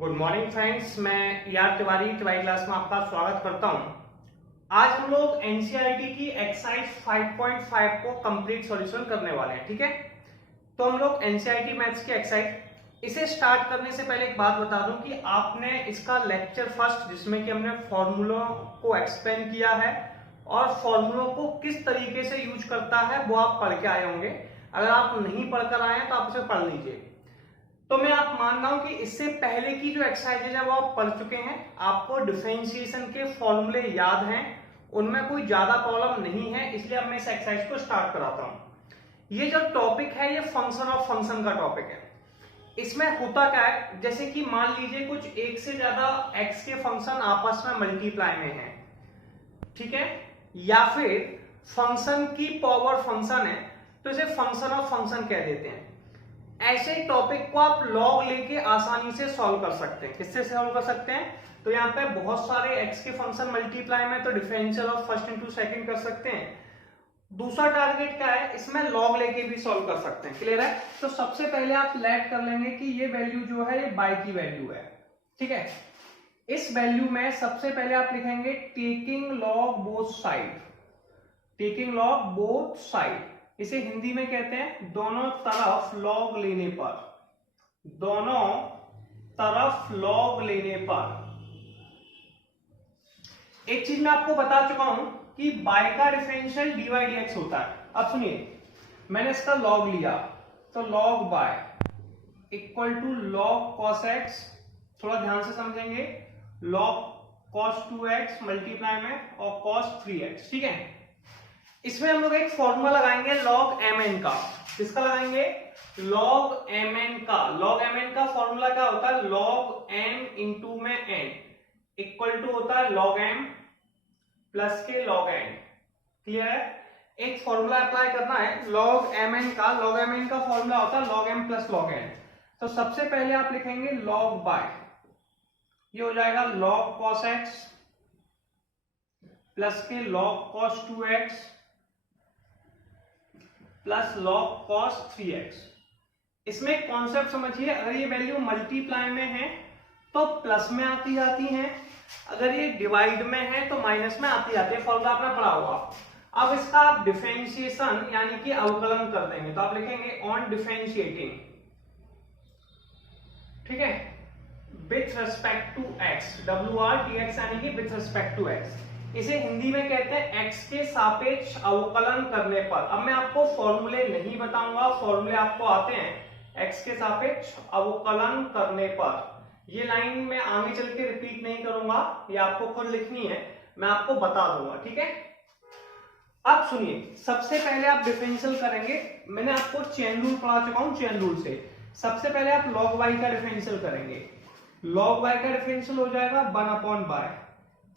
Good morning friends, मैं यार Tiwari class में आपका स्वागत करता हूं। आज हम लोग एनसीईआरटी की एक्सरसाइज 5.5 को कंप्लीट सॉल्यूशन करने वाले हैं। ठीक है, तो हम लोग एनसीईआरटी मैथ्स की एक्सरसाइज इसे स्टार्ट करने से पहले एक बात बता दूं कि आपने इसका लेक्चर फर्स्ट, जिसमें कि हमने फॉर्मूलों को एक्सप्लेन किया है और फॉर्मूलों को किस तरीके से यूज करता है, वो आप पढ़ के आए होंगे। अगर आप नहीं पढ़कर आए हैं तो आप उसे पढ़ लीजिए। तो मैं आप मान रहा हूं कि इससे पहले की जो एक्सरसाइजेज है वो आप पढ़ चुके हैं, आपको डिफरेंशिएशन के फॉर्मूले याद हैं, उनमें कोई ज्यादा प्रॉब्लम नहीं है। इसलिए अब मैं इस एक्सरसाइज को स्टार्ट कराता हूं। ये जो टॉपिक है ये फंक्शन ऑफ फंक्शन का टॉपिक है। इसमें होता क्या है, जैसे कि मान लीजिए कुछ एक से ज्यादा एक्स के फंक्शन आपस में मल्टीप्लाई में है, ठीक है, या फिर फंक्शन की पावर फंक्शन है, तो इसे फंक्शन ऑफ फंक्शन कह देते हैं। ऐसे टॉपिक को आप लॉग लेके आसानी से सॉल्व कर सकते हैं। किससे सॉल्व कर सकते हैं? तो यहाँ पे बहुत सारे एक्स के फंक्शन मल्टीप्लाई में, तो differential of first into second कर सकते हैं। दूसरा टारगेट क्या है, इसमें लॉग लेके भी सॉल्व कर सकते हैं। क्लियर है? तो सबसे पहले आप लेट कर लेंगे कि ये वैल्यू जो है ये बाय की वैल्यू है। ठीक है, इस वैल्यू में सबसे पहले आप लिखेंगे taking log both side. Taking log both side इसे हिंदी में कहते हैं दोनों तरफ लॉग लेने पर। दोनों तरफ लॉग लेने पर एक चीज मैं आपको बता चुका हूं कि बाय का डिफरेंशियल dy dx होता है। अब सुनिए, मैंने इसका लॉग लिया तो log by equal to log cos x. थोड़ा ध्यान से समझेंगे, लॉग कॉस 2x मल्टीप्लाई में और कॉस 3x। ठीक है, इसमें हम लोग एक फॉर्मूला लगाएंगे लॉग mn का। किसका लगाएंगे? लॉग mn का। लॉग mn का फॉर्मूला क्या होता है? लॉग m इंटू में n इक्वल टू होता है लॉग m प्लस के लॉग n। क्लियर है? एक फॉर्मूला अप्लाई करना है लॉग mn का। लॉग mn का फॉर्मूला होता है log m plus log n। तो सबसे पहले आप लिखेंगे लॉग बाय, ये हो जाएगा लॉग कॉस x प्लस के log cos 2x plus log cos 3x। इसमें एक कॉन्सेप्ट समझिए, अगर ये वैल्यू मल्टीप्लाई में है तो प्लस में आती जाती है, अगर ये डिवाइड में है तो माइनस में आती जाती है। फॉर्मूला आपने पढ़ा होगा। अब इसका आप डिफरेंशिएशन यानी कि अवकलन कर देंगे, तो आप लिखेंगे ऑन डिफरेंशिएटिंग, ठीक है, with respect to x, WR/dx यानी कि विथ रेस्पेक्ट टू एक्स। इसे हिंदी में कहते हैं x के सापेक्ष अवकलन करने पर। अब मैं आपको फॉर्मूले नहीं बताऊंगा, फॉर्मूले आपको आते हैं। x के सापेक्ष अवकलन करने पर ये लाइन मैं आगे चल के रिपीट नहीं करूंगा, ये आपको खुद लिखनी है, मैं आपको बता दूंगा। ठीक है, अब सुनिए, सबसे पहले आप डिफरेंशियल करेंगे। मैंने आपको चेन रूल पढ़ा चुका हूं, चेन रूल से सबसे पहले आप log y का डिफरेंशियल करेंगे। log y का डिफरेंशियल हो जाएगा 1/y,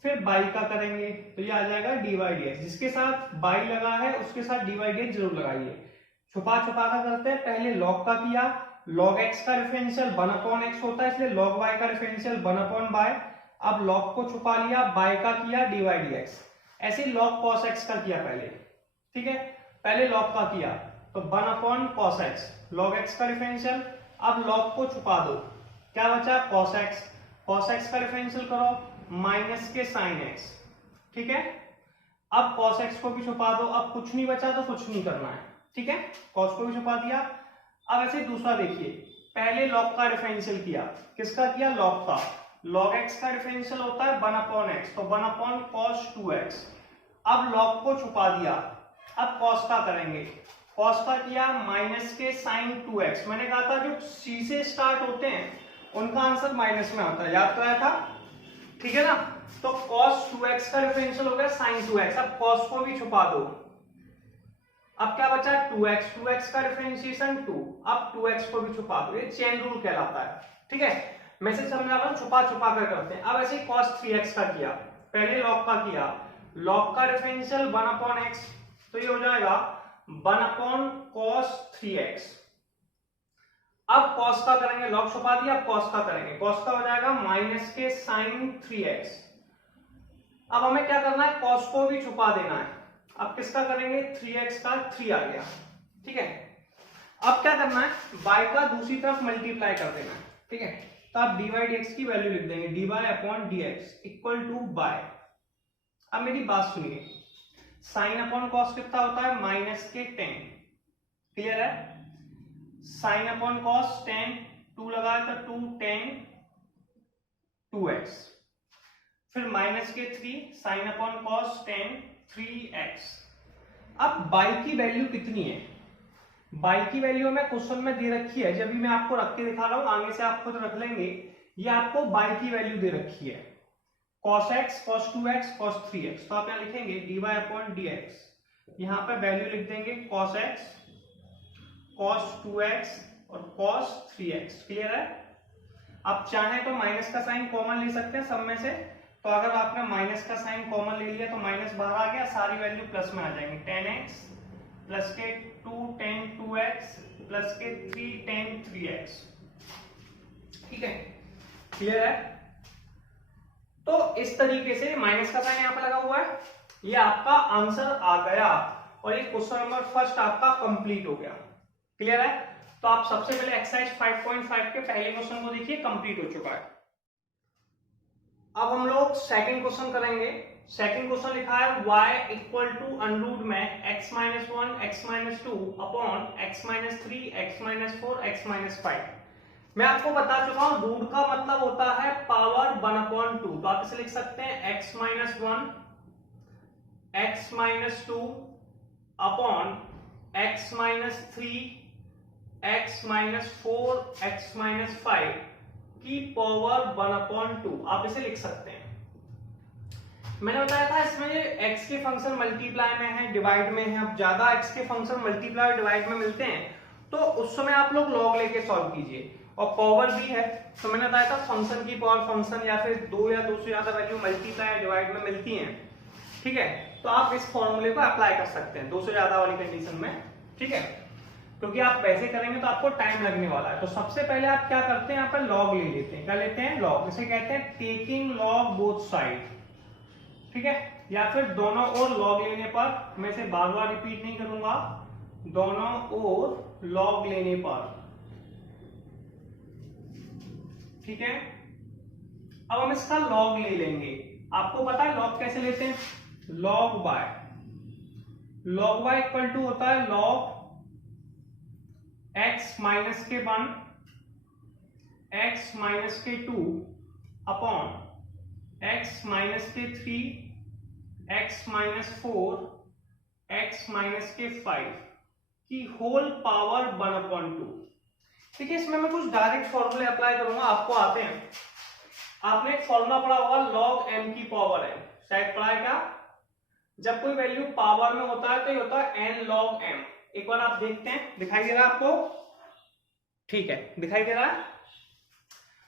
फिर बाई का करेंगे तो ये आ जाएगा dy dx। जिसके साथ बाई लगा है उसके साथ dy dx जरूर लगाइए। छुपा छुपा का करते हैं, पहले log का किया, log x का डिफरेंशियल 1/x होता है, इसलिए log y का डिफरेंशियल 1/y। अब log को छुपा लिया, बाई का किया dy dx। ऐसे log cos x का किया पहले। ठीक है, पहले log का किया तो 1/cos x, log x का डिफरेंशियल। अब log को छुपा दो, क्या बचा? cos x। cos x का डिफरेंशियल करो माइनस के साइन x। ठीक है, अब cos x को भी छुपा दो। अब कुछ नहीं बचा तो कुछ नहीं करना है। ठीक है, cos को भी छुपा दिया। अब ऐसे दूसरा देखिए, पहले log का डिफरेंशियल किया, किसका किया? log का। log x का डिफरेंशियल होता है 1/x, तो 1/cos 2x। अब log को छुपा दिया, अब cos का करेंगे। cos का किया माइनस के साइन 2x। मैंने कहा था जो c से स्टार्ट होते हैं उनका आंसर माइनस में आता है, याद कराया था। ठीक है ना, तो cos 2x का डिफरेंशियल हो गया sin 2x। अब cos को भी छुपा दो, अब क्या बचा? 2x। 2x का डिफरेंशिएशन 2, अब 2x को भी छुपा दो। ये चेन रूल कहलाता है। ठीक है, मैसेज समझा रहा हूं, छुपा छुपा कर करते हैं। अब ऐसे cos 3x का किया, पहले log का किया, log का डिफरेंशियल 1/x, तो ये हो जाएगा 1/cos 3x। अब cos का करेंगे, log छुपा दिया, अब cos का करेंगे, cos का हो जाएगा माइनस के sin 3x। अब हमें क्या करना है? cos को भी छुपा देना है। अब किसका करेंगे? 3x का 3 आ गया। ठीक है, अब क्या करना है? y का दूसरी तरफ मल्टीप्लाई कर देना है। ठीक है, तो आप dy dx की वैल्यू लिख देंगे dy upon dx equal to by. अब मेरी बात सुनिए, साइन अपॉन कॉस कितना होता है माइनस के 10, क्लियर है? साइन अपॉन कॉस 10, 2 लगाया तो 2 10 2x, फिर माइनस के 3 साइन अपॉन कॉस 10 3x। अब बाई की वैल्यू कितनी है? बाई की वैल्यू हमें क्वेश्चन में दे रखी है, जब भी मैं आपको रख के दिखा रहा हूं, आगे से आप खुद रख लेंगे। ये आपको बाई की वैल्यू दे रखी है cos x, cos 2x, cos 3x। तो आप यहाँ लिखेंगे dy अपॉन dx, यहाँ पे वैल्यू लिख देंगे cos x, cos 2x और cos 3x, क्लियर है? आप चाहें तो माइनस का साइन कॉमन ले सकते हैं सब में से, तो अगर आपने माइनस का साइन कॉमन ले लिया तो माइनस बाहर आ गया, सारी वैल्यू प्लस में आ जाएंगे। 10x प्लस के 2 10 2x प्लस के 3 10 3x, ठीक है, क्लियर है? तो इस तरीके से माइनस का साइन यहाँ पे लगा हुआ है, ये आपका आंसर आ गया और ये क्वेश्चन नंबर फर्स्ट आपका कंप्लीट हो गया, क्लियर है? तो आप सबसे पहले एक्सरसाइज 5.5 के पहले क्वेश्चन को देखिए, कंप्लीट हो चुका है। अब हम लोग सेकंड क्वेश्चन करेंगे। सेकंड क्वेश्चन लिखा है y इक्वल टू अंडरूट में x minus 1 x minus 2 upon x minus 3 x minus 4 x minus 5। मैं आपको बता चुका हूं रूट का मतलब होता है पावर 1/2, तो आप इसे लिख सकते हैं x minus 1 x minus 2 upon x minus 3 x minus 4 x minus 5 की पावर 1/2, आप इसे लिख सकते हैं। मैंने बताया था इसमें x के फंक्शन मल्टीप्लाई में है, डिवाइड में है। अब ज्यादा x के फंक्शन मल्टीप्लाई और डिवाइड में मिलते हैं तो उस समय आप लोग लॉग लेके सॉल्व कीजिए, और पावर भी है तो मैंने बताया था फंक्शन की पावर फंक्शन या फिर 2 या 2 से ज्यादा वैल्यू मल्टीप्लाई या डिवाइड में मिलती हैं, ठीक है, तो आप इस फॉर्मूले को अप्लाई कर सकते हैं 2 से ज्यादा वाली कंडीशन में, ठीक है, क्योंकि आप वैसे करेंगे तो आपको टाइम लगने वाला है। तो सबसे पहले आप क्या करते हैं, यहाँ पर लॉग ले लेते हैं। क्या लेते हैं? लॉग। इसे कहते हैं टेकिंग लॉग बोथ साइड, ठीक है, या फिर दोनों ओर लॉग लेने पर, मैं इसे बार बार रिपीट नहीं करूंगा, दोनों ओर लॉग लेने पर, ठीक है। अब हम इसका लॉग ले लेंगे। आपको पता है लॉग कैसे लेते हैं? Log by, log by equal to होता है लॉग x माइनस के 1 x माइनस के 2 अपॉन x माइनस के 3 x माइनस 4 x माइनस के 5 की होल पावर 1/2। देखिए इसमें मैं कुछ डायरेक्ट फॉर्मूले अप्लाई करूंगा, आपको आते हैं। आपने एक फॉर्मूला पढ़ा होगा log m की पावर n, शायद पढ़ा है क्या? जब कोई वैल्यू पावर में होता है तो ये होता है n log m। एक बार आप देखते हैं, दिखाई दे रहा है आपको? ठीक है, दिखाई दे रहा है।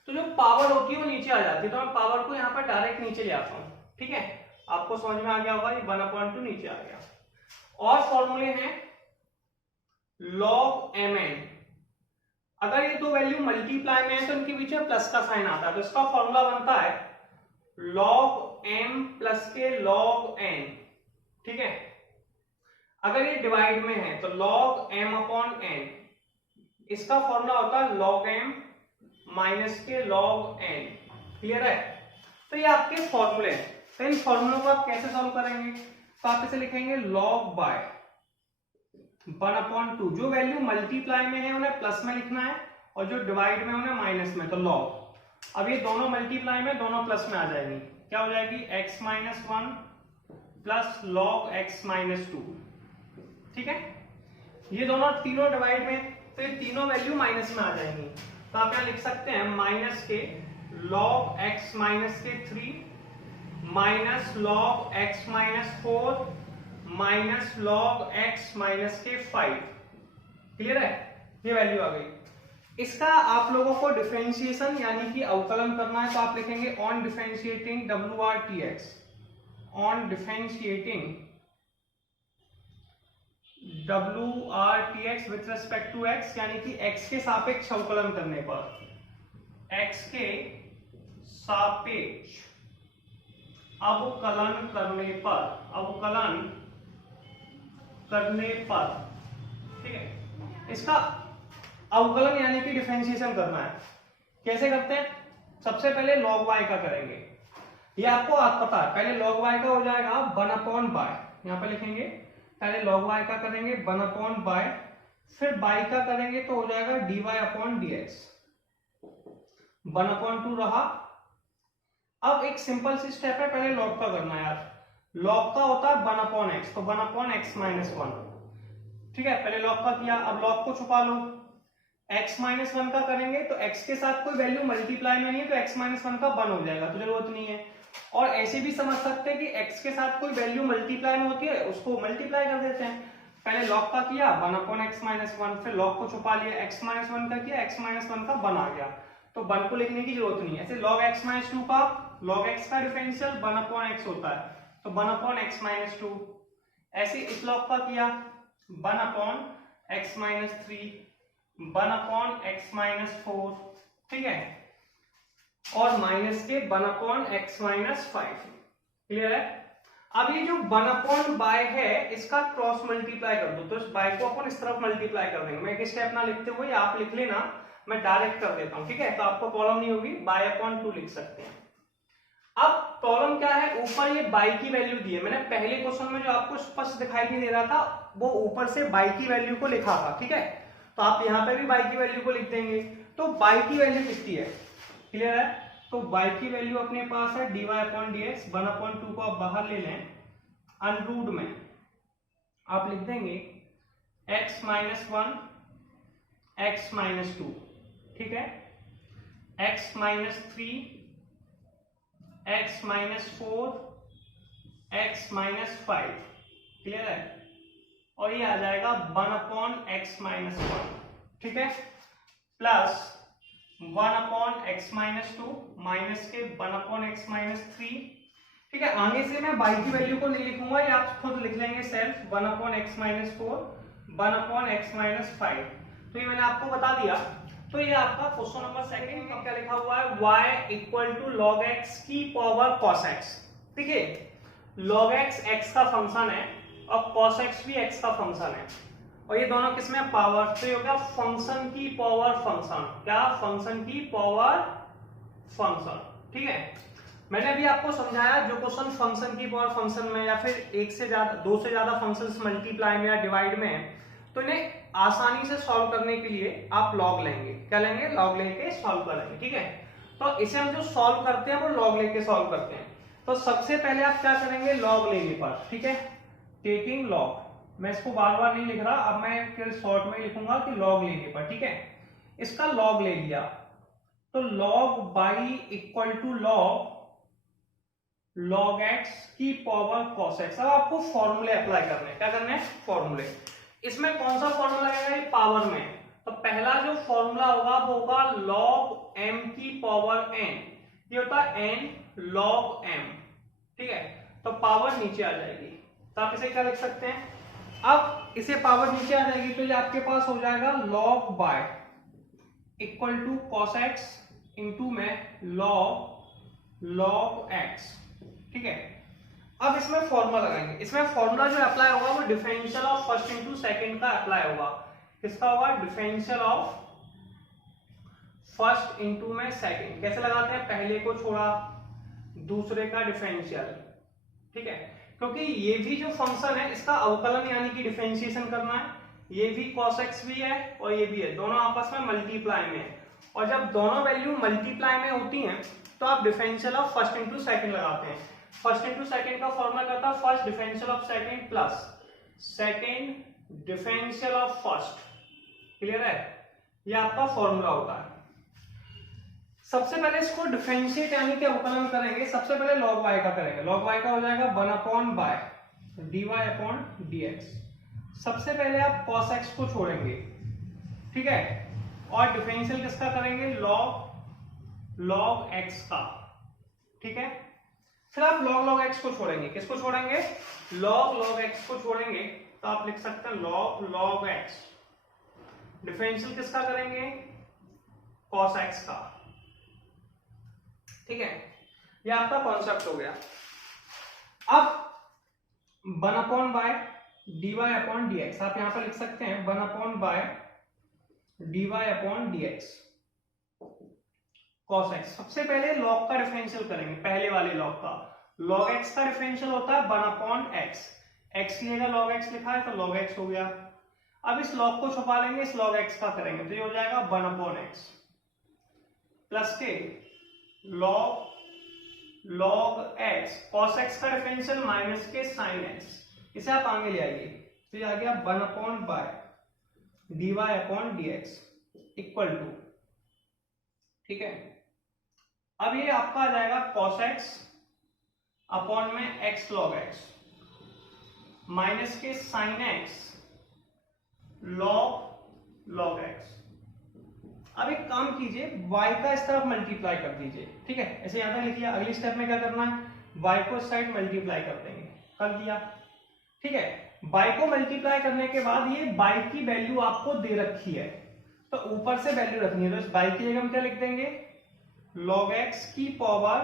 तो जो पावर होती है वो नीचे आ जाती है, तो मैं पावर को यहाँ पर डायरेक्ट नीचे ले आता हूं, ठीक है, आपको समझ में आ गया होगा, ये 1/2 नीचे आ गया। और फॉर्मूले हैं log mn, अगर ये दो वैल्यू मल्टीप्लाई में है तो इनके बीच में प्लस का साइन आता है, तो इसका फॉर्मूला बनता है log m प्लस के log n, ठीक है। अगर ये डिवाइड में है तो log m अपॉन n, इसका फॉर्मूला होता है log m माइनस के log n, क्लियर है। तो ये आपके फॉर्मूले हैं। तो इन फॉर्मूलों को आप कैसे सॉल्व करेंगे? तो आप इसे लिखेंगे log बाय 1/2, जो वैल्यू मल्टीप्लाई में है उन्हें प्लस में लिखना है और जो डिवाइड में उन्हें माइनस में, तो log। अब ये दोनों मल्टीप्लाई में, दोनों प्लस में आ जाएंगी, क्या हो जाएगी? x minus 1 plus log x minus 2, ठीक है। ये दोनों तीनों डिवाइड में, तो ये तीनों वैल्यू माइनस में आ जाएंगी, तो आप यहाँ लिख सकते हैं माइनस के log x माइनस के 3 minus log x minus 4 minus log x minus के 5, क्लियर है। ये वैल्यू आ गई। इसका आप लोगों को डिफरेंशिएशन यानी कि अवकलन करना है, तो आप लिखेंगे on differentiating WRTX, on differentiating WRTX with respect to x, यानी कि x के सापेक्ष अवकलन करने पर, x के सापेक्ष अवकलन करने पर, अवकलन करने पर, ठीक है। इसका अवकलन यानी कि डिफरेंशिएशन करना है। कैसे करते हैं? सबसे पहले log y का करेंगे, ये आपको पता है। पहले log y का हो जाएगा 1/y, यहाँ पे लिखेंगे पहले log y का करेंगे 1/y, फिर y का करेंगे तो हो जाएगा dy/dx, 1/2 रहा। अब एक सिंपल सी स्टेप है, पहले log का करना है यार। log का होता है 1/x, तो 1/x - 1, ठीक है। पहले log का किया, अब log को छुपा लो। x - 1 का करेंगे तो x के साथ कोई वैल्यू मल्टीप्लाई में नहीं है, तो x - 1 का 1 हो जाएगा, तो जरूरत नहीं है। और ऐसे भी समझ सकते हैं कि x के साथ कोई वैल्यू मल्टीप्लाई में होती है, उसको मल्टीप्लाई कर देते हैं। पहले log का किया 1/x - 1, फिर log को छुपा लिया, x - 1 का किया, x - 1 का 1 आ गया, तो 1 को लिखने की जरूरत नहीं है। ऐसे log x - 2 का, log x का डिफरेंशियल 1/x होता है, तो 1/x - 2। ऐसे इस log का किया 1/x - 3, 1/x - 4, ठीक है, और माइनस के 1/x - 5। क्लियर है? अब ये जो 1/y है इसका क्रॉस मल्टीप्लाई कर दो, तो इस y को अपन इस तरफ मल्टीप्लाई कर देंगे। मैं एक स्टेप ना लिखते हुए आप लिख लेना, मैं डायरेक्ट कर देता हूं, ठीक है। तो आपको प्रॉब्लम नहीं होगी, y/2 लिख सकते हैं। अब प्रॉब्लम क्या है, ऊपर ये y की वैल्यू दी है। मैंने पहले क्वेश्चन में जो आपको स्पष्ट दिखाई नहीं दे रहा था, वो ऊपर से y की वैल्यू को लिखा था, ठीक है। तो आप यहाँ पे भी y की वैल्यू को लिख देंगे। तो y की वैल्यू कितनी है? क्लियर है? तो y की वैल्यू अपने पास है dy/dx, 1/2 को आप बाहर ले लें, अनरूट में आप लिख देंगे x - 1, x - 2, ठीक है, x - 3, x - 4, x - 5। क्लियर है? और ये आ जाएगा 1/x - 1, ठीक है, प्लस 1/x - 2 माइनस के 1/x - 3, ठीक है। आगे से मैं y की वैल्यू को नहीं लिखूंगा, ये आप खुद लिख लेंगे सेल्फ, 1/x - 4, 1/x - 5। तो ये मैंने आपको बता दिया। तो ये आपका क्वेश्चन नंबर 2 में क्या लिखा हुआ है, y = log x की पावर cos x। देखिए log x x का फंक्शन है और cos x भी x का फंक्शन है, और ये दोनों किसमें पावर, तो ये हो गया फंक्शन की पावर फंक्शन। क्या? फंक्शन की पावर फंक्शन, ठीक है। मैंने अभी आपको समझाया, जो क्वेश्चन फंक्शन की पावर फंक्शन में या फिर एक से ज्यादा, दो से ज्यादा फंक्शंस मल्टीप्लाई में या डिवाइड में है, तो इन्हें आसानी से सॉल्व करने के लिए आप लॉग लेंगे। क्या लेंगे? लॉग लेके सॉल्व करेंगे, ठीक है। तो इसे हम जो सॉल्व करते हैं वो लॉग लेके सॉल्व करते हैं। तो सबसे पहले आप क्या करेंगे, लॉग लेने पर, ठीक है, टेकिंग लॉग। मैं इसको बार बार नहीं लिख रहा, अब मैं फिर शॉर्ट में लिखूंगा कि लॉग लेने पर, ठीक है। इसका लॉग ले लिया तो log y = log x की पावर cos x। अब आपको फॉर्मूले अप्लाई करने हैं। क्या करने हैं? फॉर्मूले। इसमें कौन सा फॉर्मूला लगेगा? ये पावर में। तो पहला जो फॉर्मूला होगा वो होगा log m की पावर n, ये होता है n log m, ठीक है। तो पावर नीचे आ जाएगी, तो आप इसे क्या लिख सकते हैं? अब इसे पावर नीचे आ जाएगी तो ये आपके पास हो जाएगा log y = cos x into में log x, ठीक है। अब इसमें फॉर्मूला लगाएंगे। इसमें फॉर्मूला जो अप्लाई होगा वो differential of first into second का अप्लाई होगा। किसका होगा? डिफरेंशियल ऑफ फर्स्ट इंटू में सेकंड। कैसे लगाते हैं? पहले को छोड़ा, दूसरे का डिफरेंशियल, ठीक है। क्योंकि ये भी जो फंक्शन है इसका अवकलन यानी कि डिफरेंशिएशन करना है, ये भी cos x भी है और ये भी है, दोनों आपस में मल्टीप्लाई में है। और जब दोनों वैल्यू मल्टीप्लाई में होती हैं तो आप differential of first into second लगाते हैं। फर्स्ट इंटू सेकंड का फॉर्मूला करता है first differential of second plus second differential of first. Clear है? ये आपका फॉर्मूला होता है। सबसे पहले इसको डिफरेंशिएट यानी कि अवकलन करेंगे। सबसे पहले log y का करेंगे। log y का हो जाएगा 1/y dy/dx। सबसे पहले आप cos x को छोड़ेंगे, ठीक है, और डिफरेंशियल किसका करेंगे? log x का, ठीक है। फिर आप log x को छोड़ेंगे। किसको छोड़ेंगे? log x को छोड़ेंगे, तो आप लिख सकते हैं log x। डिफरेंशियल किसका करेंगे? cos x का, ठीक है। ये आपका कॉन्सेप्ट हो गया। अब 1/y dy/dx आप यहां पर लिख सकते हैं 1/y dy/dx। cos x। सबसे पहले log का डिफरेंशियल करेंगे, पहले वाले log का। log x का डिफरेंशियल होता है 1/x। x की जगह log x लिखा है तो log x हो गया। अब इस log को छुपा लेंगे, इस log x का करेंगे तो ये हो जाएगा 1/x प्लस के log x। cos x का डिफरेंशियल माइनस के sin x, इसे आप आगे ले आइए तो ये आ गया 1/dy dx इक्वल टू, ठीक है। अब ये आपका आ जाएगा cos x अपॉन में x log x माइनस के sin x log x। अब एक काम कीजिए, y का इस तरफ मल्टीप्लाई कर दीजिए, ठीक है। ऐसे यहां तक लिखिए। अगली स्टेप में क्या करना है, y को इस साइड मल्टीप्लाई कर देंगे, कर दिया, ठीक है। y को मल्टीप्लाई करने के बाद ये y की वैल्यू आपको दे रखी है तो ऊपर से वैल्यू रखनी है, तो इस y की जगह हम क्या लिख देंगे, log x की पावर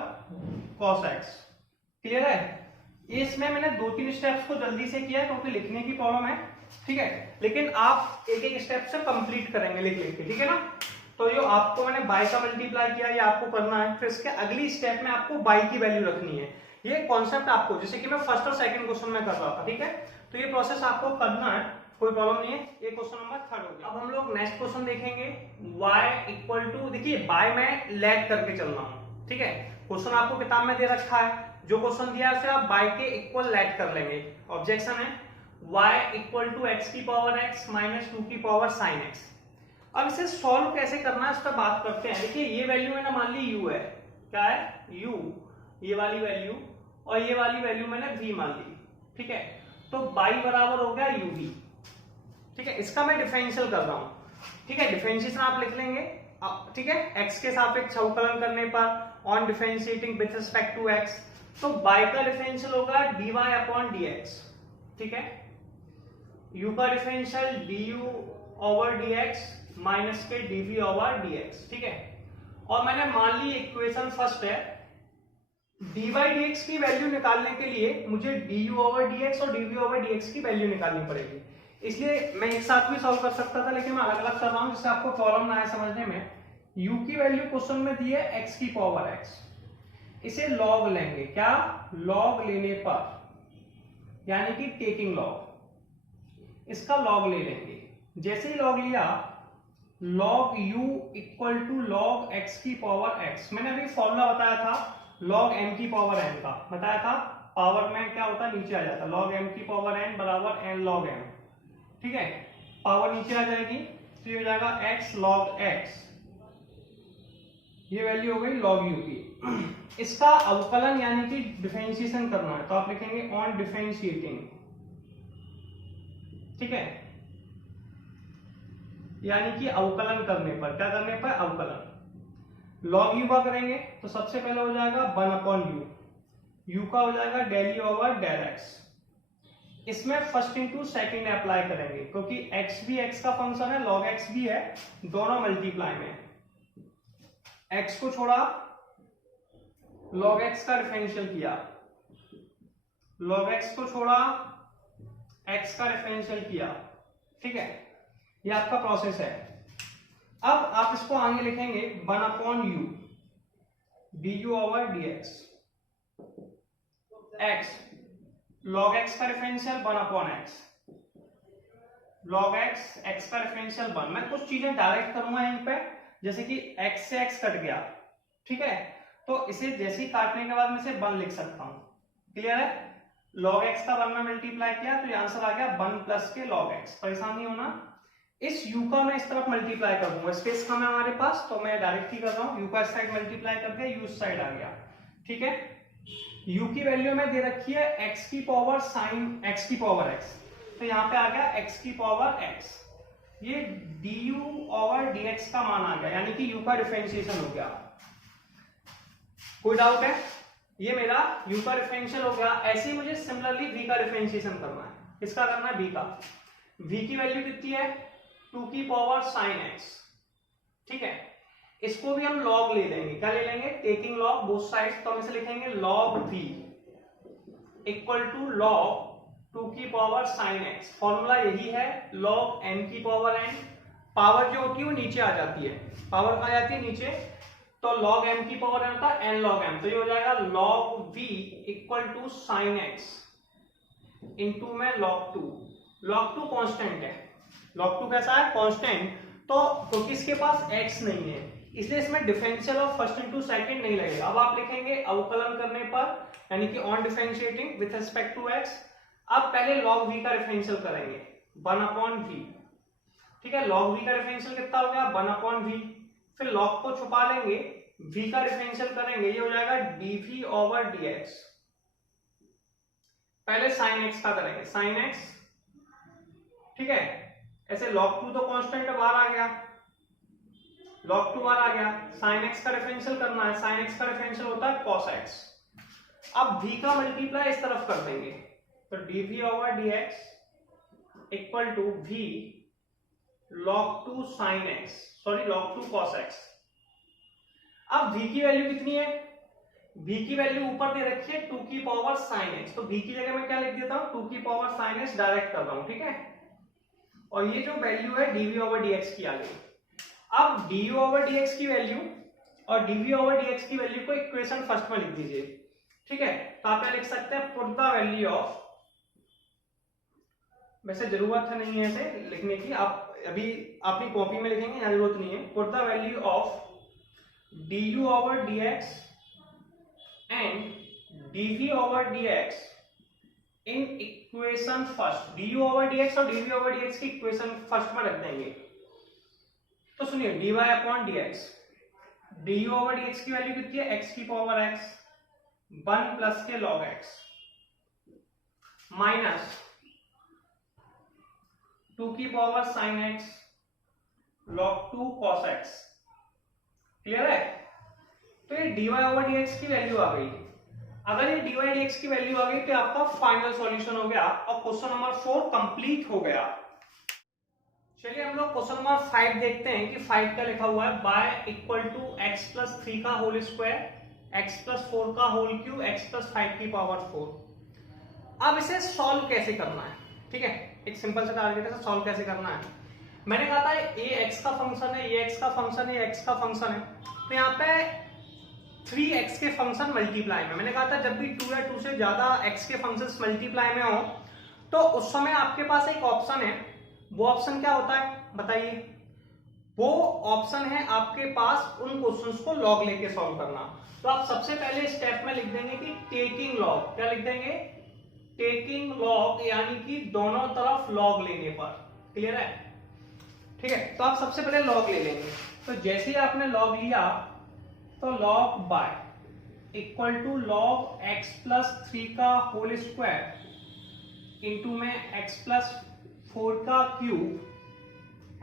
cos x। क्लियर है। इसमें मैंने 2-3 स्टेप्स को जल्दी से किया क्योंकि लिखने की प्रॉब्लम है, ठीक है। लेकिन आप एक एक स्टेप से कंप्लीट करेंगे लिख लिख के, ठीक है ना। तो जो आपको मैंने y का मल्टीप्लाई किया ये आपको करना है, फिर इसके अगली स्टेप में आपको y की वैल्यू रखनी है। ये कॉन्सेप्ट आपको, जैसे कि मैं फर्स्ट और सेकंड क्वेश्चन में कर रहा था, ठीक है। तो ये प्रोसेस आपको करना है, कोई प्रॉब्लम नहीं है। ये क्वेश्चन नंबर 3 हो गया। अब हम लोग नेक्स्ट क्वेश्चन देखेंगे। y इक्वल टू, देखिए y में लैग करके चल रहा हूं, ठीक है। क्वेश्चन आपको किताब में दे रखा है, जो क्वेश्चन दिया है उसे आप y के इक्वल लैग कर लेंगे। ऑब्जेक्शन है y इक्वल टू x की पावर x माइनस 2 की पावर sin x। अब इसे सॉल्व कैसे करना है उस पर बात करते हैं। देखिए ये वैल्यू मैंने मान ली u है, क्या है u, ये वाली वैल्यू, और ये वाली वैल्यू मैंने v मान ली, ठीक है। तो y बराबर हो गया uv, ठीक है। इसका मैं डिफरेंशियल कर रहा हूं, ठीक है। डिफरेंशिएशन आप लिख लेंगे, ठीक है। x के सापेक्ष अवकलन करने पर on differentiating with respect to x, तो y का डिफरेंशियल होगा dy अपॉन dx, ठीक है। u का differential du over dx minus के dv ओवर dx, ठीक है। और मैंने मान ली इक्वेशन फर्स्ट है, dy dx की वैल्यू निकालने के लिए मुझे du ओवर dx और dv ओवर dx की वैल्यू निकालनी पड़ेगी। इसलिए मैं एक साथ भी सॉल्व कर सकता था, लेकिन मैं अलग अलग कर रहा हूं जिससे आपको प्रॉब्लम ना आए समझने में। u की वैल्यू क्वेश्चन में दी है x की पावर x, इसे log लेंगे, क्या log लेने पर, यानी कि टेकिंग log, इसका log ले लेंगे। जैसे ही log लिया, log u equal to log x की पावर x। मैंने अभी फॉर्मूला बताया था log m की पावर n का, बताया था। पावर में क्या होता है, नीचे आ जाता है, log m की पावर n बराबर n log m, ठीक है। पावर नीचे आ जाएगी तो ये हो जाएगा x log x, ये वैल्यू हो गई log u की। इसका अवकलन यानी कि डिफरेंशिएशन करना है तो आप लिखेंगे ऑन डिफरेंशिएटिंग, ठीक है। यानी कि अवकलन करने पर, क्या करने पर, अवकलन। log u का करेंगे तो सबसे पहले हो जाएगा 1/u, u का हो जाएगा del u over del x। इसमें फर्स्ट इंटू सेकंड अप्लाई करेंगे क्योंकि x भी x का फंक्शन है, log x भी है, दोनों मल्टीप्लाई में। x को छोड़ा, log x का डिफरेंशियल किया, log x को छोड़ा, x का डिफरेंशियल किया, ठीक है। ये आपका प्रोसेस है। अब आप इसको आगे लिखेंगे 1/u du over dx, x log x का डिफरेंशियल 1/x, log x का डिफरेंशियल 1। मैं कुछ चीजें डायरेक्ट करूंगा यहीं पे, जैसे कि x से x कट गया, ठीक है। तो इसे जैसे ही काटने के बाद मैं इसे 1 लिख सकता हूं, क्लियर है। log x का 1 में मल्टीप्लाई किया तो ये आंसर आ गया 1 प्लस के log x। परेशान नहीं होना। इस u का मैं इस तरफ मल्टीप्लाई कर दूंगा, स्पेस कम है हमारे पास तो मैं डायरेक्ट ही कर रहा हूं। u का इस साइड मल्टीप्लाई कर दिया, u इस साइड आ गया, ठीक है। u की वैल्यू में दे रखी है x की पावर sin x की पावर x, तो यहां पे आ गया x की पावर x। ये du ओवर dx का मान आ गया, यानी कि u का डिफरेंशिएशन हो गया। कोई डाउट है, ये मेरा u का डिफरेंशियल हो गया। ऐसे ही मुझे सिमिलरली v का डिफरेंशिएशन करना है। किसका करना है, v का। v की वैल्यू कितनी है, 2 की पावर sin x, ठीक है। इसको भी हम log ले लेंगे, क्या ले लेंगे, टेकिंग log बोथ साइड्स। तो हम इसे लिखेंगे log v equal to log 2 की पावर sin x। फॉर्मूला यही है, log n की पावर n। पावर जो होती है वो नीचे आ जाती है, पावर कहाँ जाती है, नीचे। तो log m की पावर n होता है n log m, तो ये हो जाएगा log v equal to sine x into में log 2। log 2 कांस्टेंट है, log 2 कैसा है, कांस्टेंट। तो क्योंकि इसके पास x नहीं है इसलिए इसमें differential of first into second नहीं लगेगा। अब आप लिखेंगे अवकलन करने पर, यानी कि on differentiating with respect to x। अब पहले log v का डिफरेंशियल करेंगे 1/v, ठीक है। log v का डिफरेंशियल कितना हो गया 1/v, फिर log को छुपा लेंगे, v का डिफरेंशियल करेंगे, ये हो जाएगा dv ओवर dx। पहले sin x का करेंगे, sin x, ठीक है। ऐसे log 2 तो कांस्टेंट बाहर आ गया, log 2 बाहर आ गया, sin x का डिफरेंशियल करना है, sin x का डिफरेंशियल होता है cos x। अब v का मल्टीप्लाई इस तरफ कर देंगे, तो dv over dx equal to v log 2 sin x, sorry log 2 cos x। अब v की वैल्यू कितनी है, v की वैल्यू ऊपर दे रखी है 2 की पावर sin x, तो v की जगह मैं क्या लिख देता हूं 2 की पावर sin x डायरेक्ट कर रहा हूं, ठीक है। और ये जो वैल्यू है dv ओवर dx की आ गई। अब du ओवर dx की वैल्यू और dv ओवर dx की वैल्यू को इक्वेशन फर्स्ट में लिख दीजिए, ठीक है। तो आप क्या लिख सकते हैं, पुट द वैल्यू ऑफ, वैसे जरूरत नहीं है ऐसे लिखने की, आप अभी अपनी कॉपी में लिखेंगे, यहाँ जरूरत नहीं है। Put the value of du over dx and dv over dx in equation first. du over dx और dv ओवर dx की इक्वेशन फर्स्ट में रख देंगे। तो सुनिए dy upon dx, du over dx की वैल्यू कितनी है x की पावर x 1 प्लस के log x माइनस 2 की power sin x log 2 cos x। Clear है। तो ये dy ओवर dx की वैल्यू आ गई। अगर ये dy dx की वैल्यू आ गई तो आपका फाइनल सॉल्यूशन हो गया और क्वेश्चन नंबर 4 कंप्लीट हो गया। चलिए हम लोग क्वेश्चन नंबर 5 देखते हैं कि 5 का लिखा हुआ है y equal to x plus 3 का होल स्क्वायर x प्लस 4 का होल क्यूब x प्लस 5 की पावर 4। अब इसे सॉल्व कैसे करना है, ठीक है। एक सिंपल सा टारगेट है, सॉल्व कैसे करना है। मैंने कहा था ये x का फंक्शन है, ये x का फंक्शन है, ये x का फंक्शन है। तो यहाँ पे 3x के फंक्शन मल्टीप्लाई में, मैंने कहा था जब भी 2 या 2 से ज्यादा x के फंक्शंस मल्टीप्लाई में हो तो उस समय आपके पास एक ऑप्शन है। वो ऑप्शन क्या होता है बताइए। वो ऑप्शन है आपके पास उन क्वेश्चंस को लॉग लेके सॉल्व करना। तो आप सबसे पहले स्टेप में लिख देंगे कि टेकिंग लॉग, क्या लिख देंगे टेकिंग लॉग, यानी कि दोनों तरफ लॉग लेने पर। क्लियर है, ठीक है। तो आप सबसे पहले लॉग ले लेंगे। तो जैसे ही आपने लॉग लिया तो log y equal to log x plus 3 का होल स्क्वायर इंटू में x प्लस 4 का क्यूब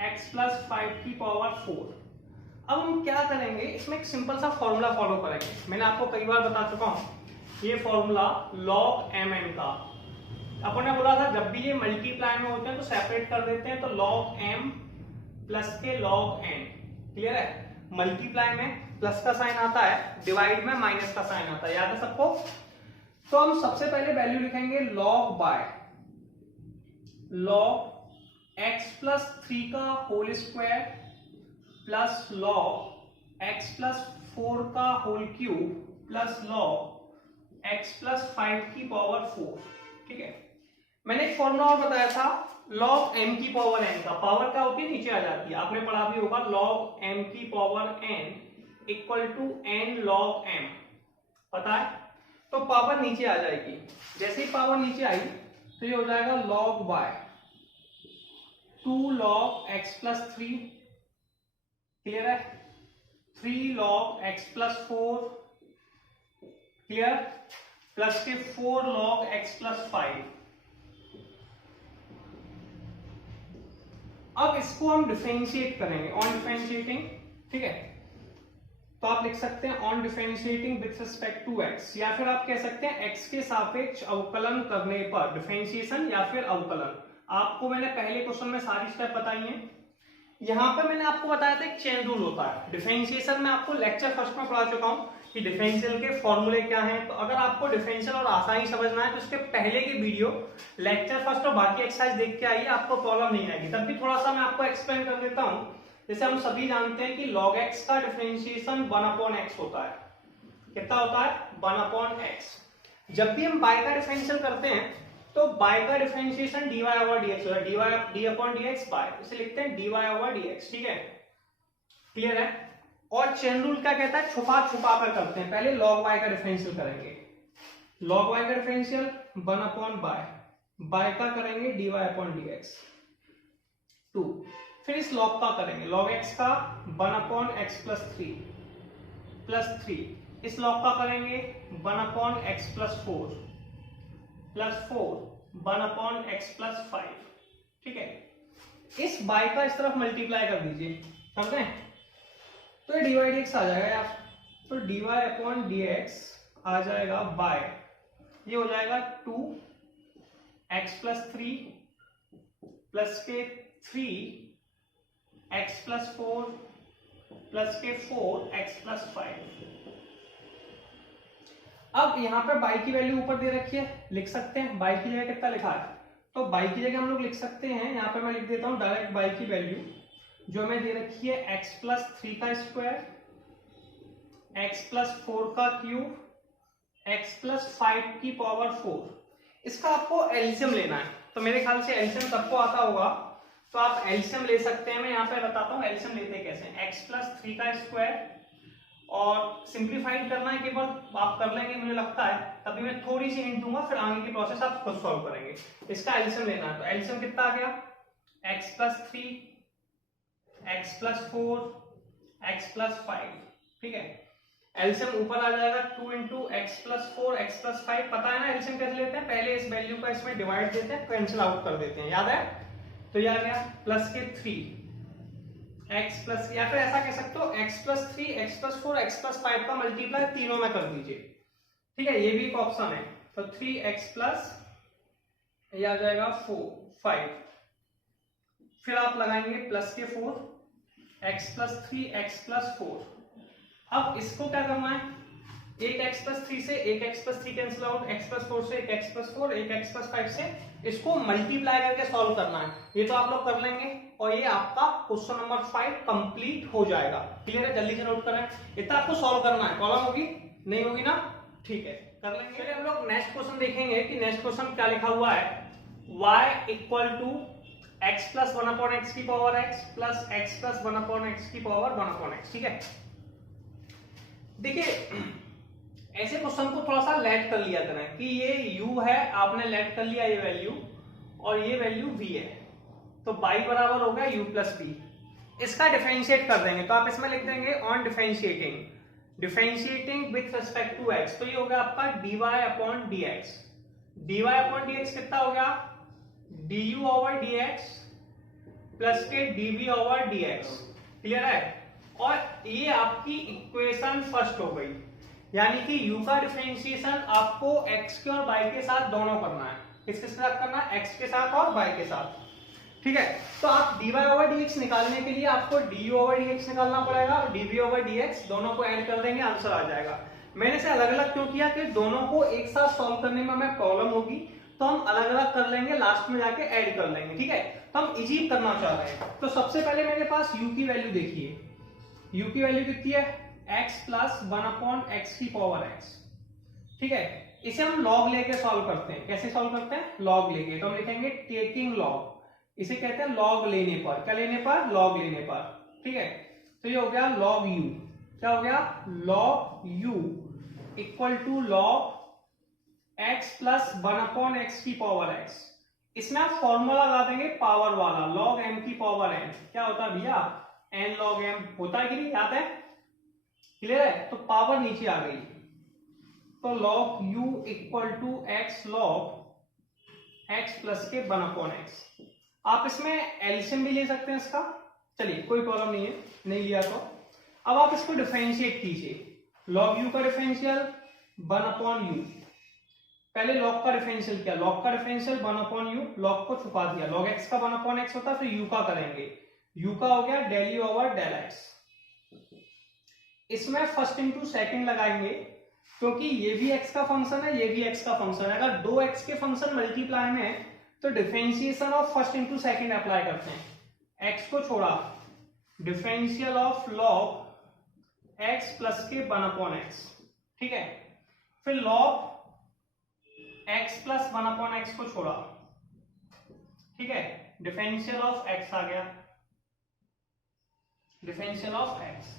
x प्लस 5 की पावर 4। अब हम क्या करेंगे, इसमें एक सिंपल सा फॉर्मूला फॉलो करेंगे। मैंने आपको कई बार बता चुका हूं ये फॉर्मूला log mn का। अपन ने बोला था जब भी ये मल्टीप्लाई में होते हैं तो सेपरेट कर देते हैं, तो log m प्लस के log n। क्लियर है। मल्टीप्लाई में प्लस का साइन आता है, डिवाइड में माइनस का साइन आता है, याद है सबको। तो हम सबसे पहले वैल्यू लिखेंगे log y log x plus 3 का whole square plus log x plus 4 का whole cube plus log x plus 5 की पावर 4। ठीक है। मैंने एक फॉर्मूला और बताया था log m की पावर n का। पावर क्या होती है, नीचे आ जाती है, आपने पढ़ा भी होगा। log m की power n equal to n log m, पता है। तो पावर नीचे आ जाएगी। जैसे ही पावर नीचे आई तो ये हो जाएगा log y 2 log x plus 3। Clear है। 3 log x plus 4, clear, plus के 4 log x प्लस 5। अब इसको हम डिफरेंशिएट करेंगे, ऑन डिफरेंशिएटिंग, ठीक है। तो आप लिख सकते हैं on differentiating with respect to x, या फिर आप कह सकते हैं x के सापेक्ष अवकलन करने पर, डिफरेंशिएशन या फिर अवकलन। आपको मैंने पहले क्वेश्चन में सारी स्टेप बताई हैं। यहाँ पे मैंने आपको बताया था एक चेन रूल होता है। डिफरेंशिएशन में आपको लेक्चर फर्स्ट में पढ़ा चुका हूँ कि डिफरेंशियल के फॉर्मूले क्या हैं। तो अगर आपको डिफरेंशियल और आसानी समझना है तो उसके पहले की वीडियो लेक्चर फर्स्ट और बाकी एक्सरसाइज देख के आइए, आपको प्रॉब्लम नहीं आएगी। तब भी थोड़ा सा मैं आपको एक्सप्लेन कर देता हूँ जैसे हम सभी जानते हैं कि log x का डिफरेंशिएशन 1/x होता है। कितना होता है? 1/x। जब भी हम y का डिफरेंशियल करते हैं तो y का डिफरेंशिएशन dy/dx होता है, d/dx y, इसे लिखते हैं dy/dx। ठीक है, क्लियर है? और चेन रूल क्या कहता है? छुपा छुपा कर करते हैं। पहले log y का डिफरेंशियल करेंगे, log y का डिफरेंशियल 1/y, y का करेंगे dy/dx 2, फिर इस log का करेंगे, log x का 1/x प्लस 3, इस log का करेंगे 1/x प्लस 4 1/x प्लस 5। ठीक है, इस y का इस तरफ मल्टीप्लाई कर दीजिए, कर दें तो ये dy/dx आ जाएगा यार। तो dy/dx आ जाएगा बाय, ये हो जाएगा 2x प्लस 3 प्लस के 3x प्लस 4 प्लस के 4x प्लस 5। अब यहाँ पे y की वैल्यू ऊपर दे रखी है, लिख सकते हैं y की जगह कितना लिखा है, तो y की जगह हम लोग लिख सकते हैं, यहाँ पे मैं लिख देता हूँ डायरेक्ट y की वैल्यू जो हमें दे रखी है x प्लस 3 का स्क्वायर, x प्लस 4 का क्यूब, x प्लस 5 की पावर 4। इसका आपको एलसीएम लेना है, तो मेरे ख्याल से एलसीएम सबको आता होगा, तो आप एलसीएम ले सकते हैं। मैं यहाँ पे बताता हूँ एलसीएम लेते कैसे। x प्लस 3 का स्क्वायर और सिंप्लीफाइड करना है केवल, आप कर लेंगे मुझे लगता है, तभी मैं थोड़ी सी हिंट दूंगा, फिर आगे की प्रोसेस आप खुद सॉल्व करेंगे। इसका एलसीएम लेना है, तो एलसीएम कितना आ गया? x plus 3, x plus 4, x plus 5। ठीक है, एलसीएम ऊपर आ जाएगा 2 into x plus 4 x plus 5। पता है ना एलसीएम कैसे लेते हैं? पहले इस वैल्यू का इसमें डिवाइड देते हैं, कैंसिल आउट कर देते हैं, याद है? तो ये आ गया प्लस के 3 एक्स प्लस, या फिर ऐसा कह सकते हो x plus 3 x plus 4 x plus 5 का मल्टीप्लाई तीनों में कर दीजिए। ठीक है, ये भी एक ऑप्शन है। तो 3x प्लस ये आ जाएगा 5, फिर आप लगाएंगे प्लस के 4 एक्स प्लस 3 एक्स प्लस 4। अब इसको क्या करना है? एक x प्लस 3 से एक x plus 3 cancel out, x plus 4 से एक x प्लस 4, एक x प्लस 5 से इसको मल्टीप्लाई करके सॉल्व करना है। ये तो आप लोग कर लेंगे और ये आपका क्वेश्चन नंबर 5 कंप्लीट हो जाएगा। क्लियर है? जल्दी से नोट करें, इतना आपको सॉल्व करना है। प्रॉब्लम होगी? नहीं होगी ना? ठीक है, कर लेंगे। चलिए हम लोग नेक्स्ट क्वेश्चन देखेंगे कि नेक्स्ट क्वेश्चन क्या लिखा हुआ है। y equal to x plus 1/x की power x plus x plus 1/x की पावर 1/x। ठीक है, देखिए ऐसे क्वेश्चन को थोड़ा सा लेट कर लिया करें कि ये u है, आपने लेट कर लिया ये वैल्यू, और ये वैल्यू v है, तो y बराबर होगा u प्लस v। इसका डिफरेंशिएट कर देंगे, तो आप इसमें लिख देंगे on differentiating with respect to x, तो ये हो गया आपका dy/dx। dy/dx कितना हो गया? du/dx प्लस के dv/dx। क्लियर है? और ये आपकी इक्वेशन फर्स्ट हो गई, यानी कि u का डिफरेंशिएशन आपको x के और y के साथ दोनों करना है। किसके साथ करना है? x के साथ और y के साथ। ठीक है, तो आप dy/dx निकालने के लिए आपको du/dx निकालना पड़ेगा और dv/dx, दोनों को ऐड कर देंगे, आंसर आ जाएगा। मैंने से अलग अलग क्यों किया कि दोनों को एक साथ सॉल्व करने में हमें प्रॉब्लम होगी, तो हम अलग अलग कर लेंगे, लास्ट में जाके ऐड कर लेंगे। ठीक है, तो हम इजी करना चाह रहे हैं। तो सबसे पहले मेरे पास u की वैल्यू देखिए, u की वैल्यू कितनी है? x प्लस 1/x की पावर x। ठीक है, इसे हम log लेके सॉल्व करते हैं। कैसे सॉल्व करते हैं? log लेके। तो हम लिखेंगे टेकिंग log, इसे कहते हैं log लेने पर। क्या लेने पर? log लेने पर। ठीक है, तो ये हो गया log u। क्या हो गया? log u equal to log x plus 1/x की पावर x। इसमें आप फॉर्मूला लगा देंगे पावर वाला, log m की पावर n। क्या होता है भैया? n log m होता है कि नहीं? याद है? क्लियर है? तो पावर नीचे आ गई, तो log u equal to x log x plus के 1/x। आप इसमें एलसीएम भी ले सकते हैं इसका, चलिए कोई प्रॉब्लम नहीं है, नहीं लिया तो। अब आप इसको डिफरेंशिएट कीजिए, log u का डिफरेंशियल 1/u। पहले log का डिफरेंशियल किया, log का डिफरेंशियल 1/u, log को छुपा दिया, log x का 1/x होता है, फिर u का करेंगे, u का हो गया del u over del x। इसमें फर्स्ट इंटू सेकंड लगाएंगे, क्योंकि ये भी x का फंक्शन है, ये भी x का फंक्शन है। अगर दो x के फंक्शन मल्टीप्लाई में है तो differentiation of first into second apply करते हैं। x को छोड़ा differential of log x plus के 1/x, ठीक है। फिर लॉग एक्स प्लस 1/x को छोड़ा, ठीक है, डिफरेंशियल ऑफ एक्स आ गया, डिफरेंशियल ऑफ एक्स।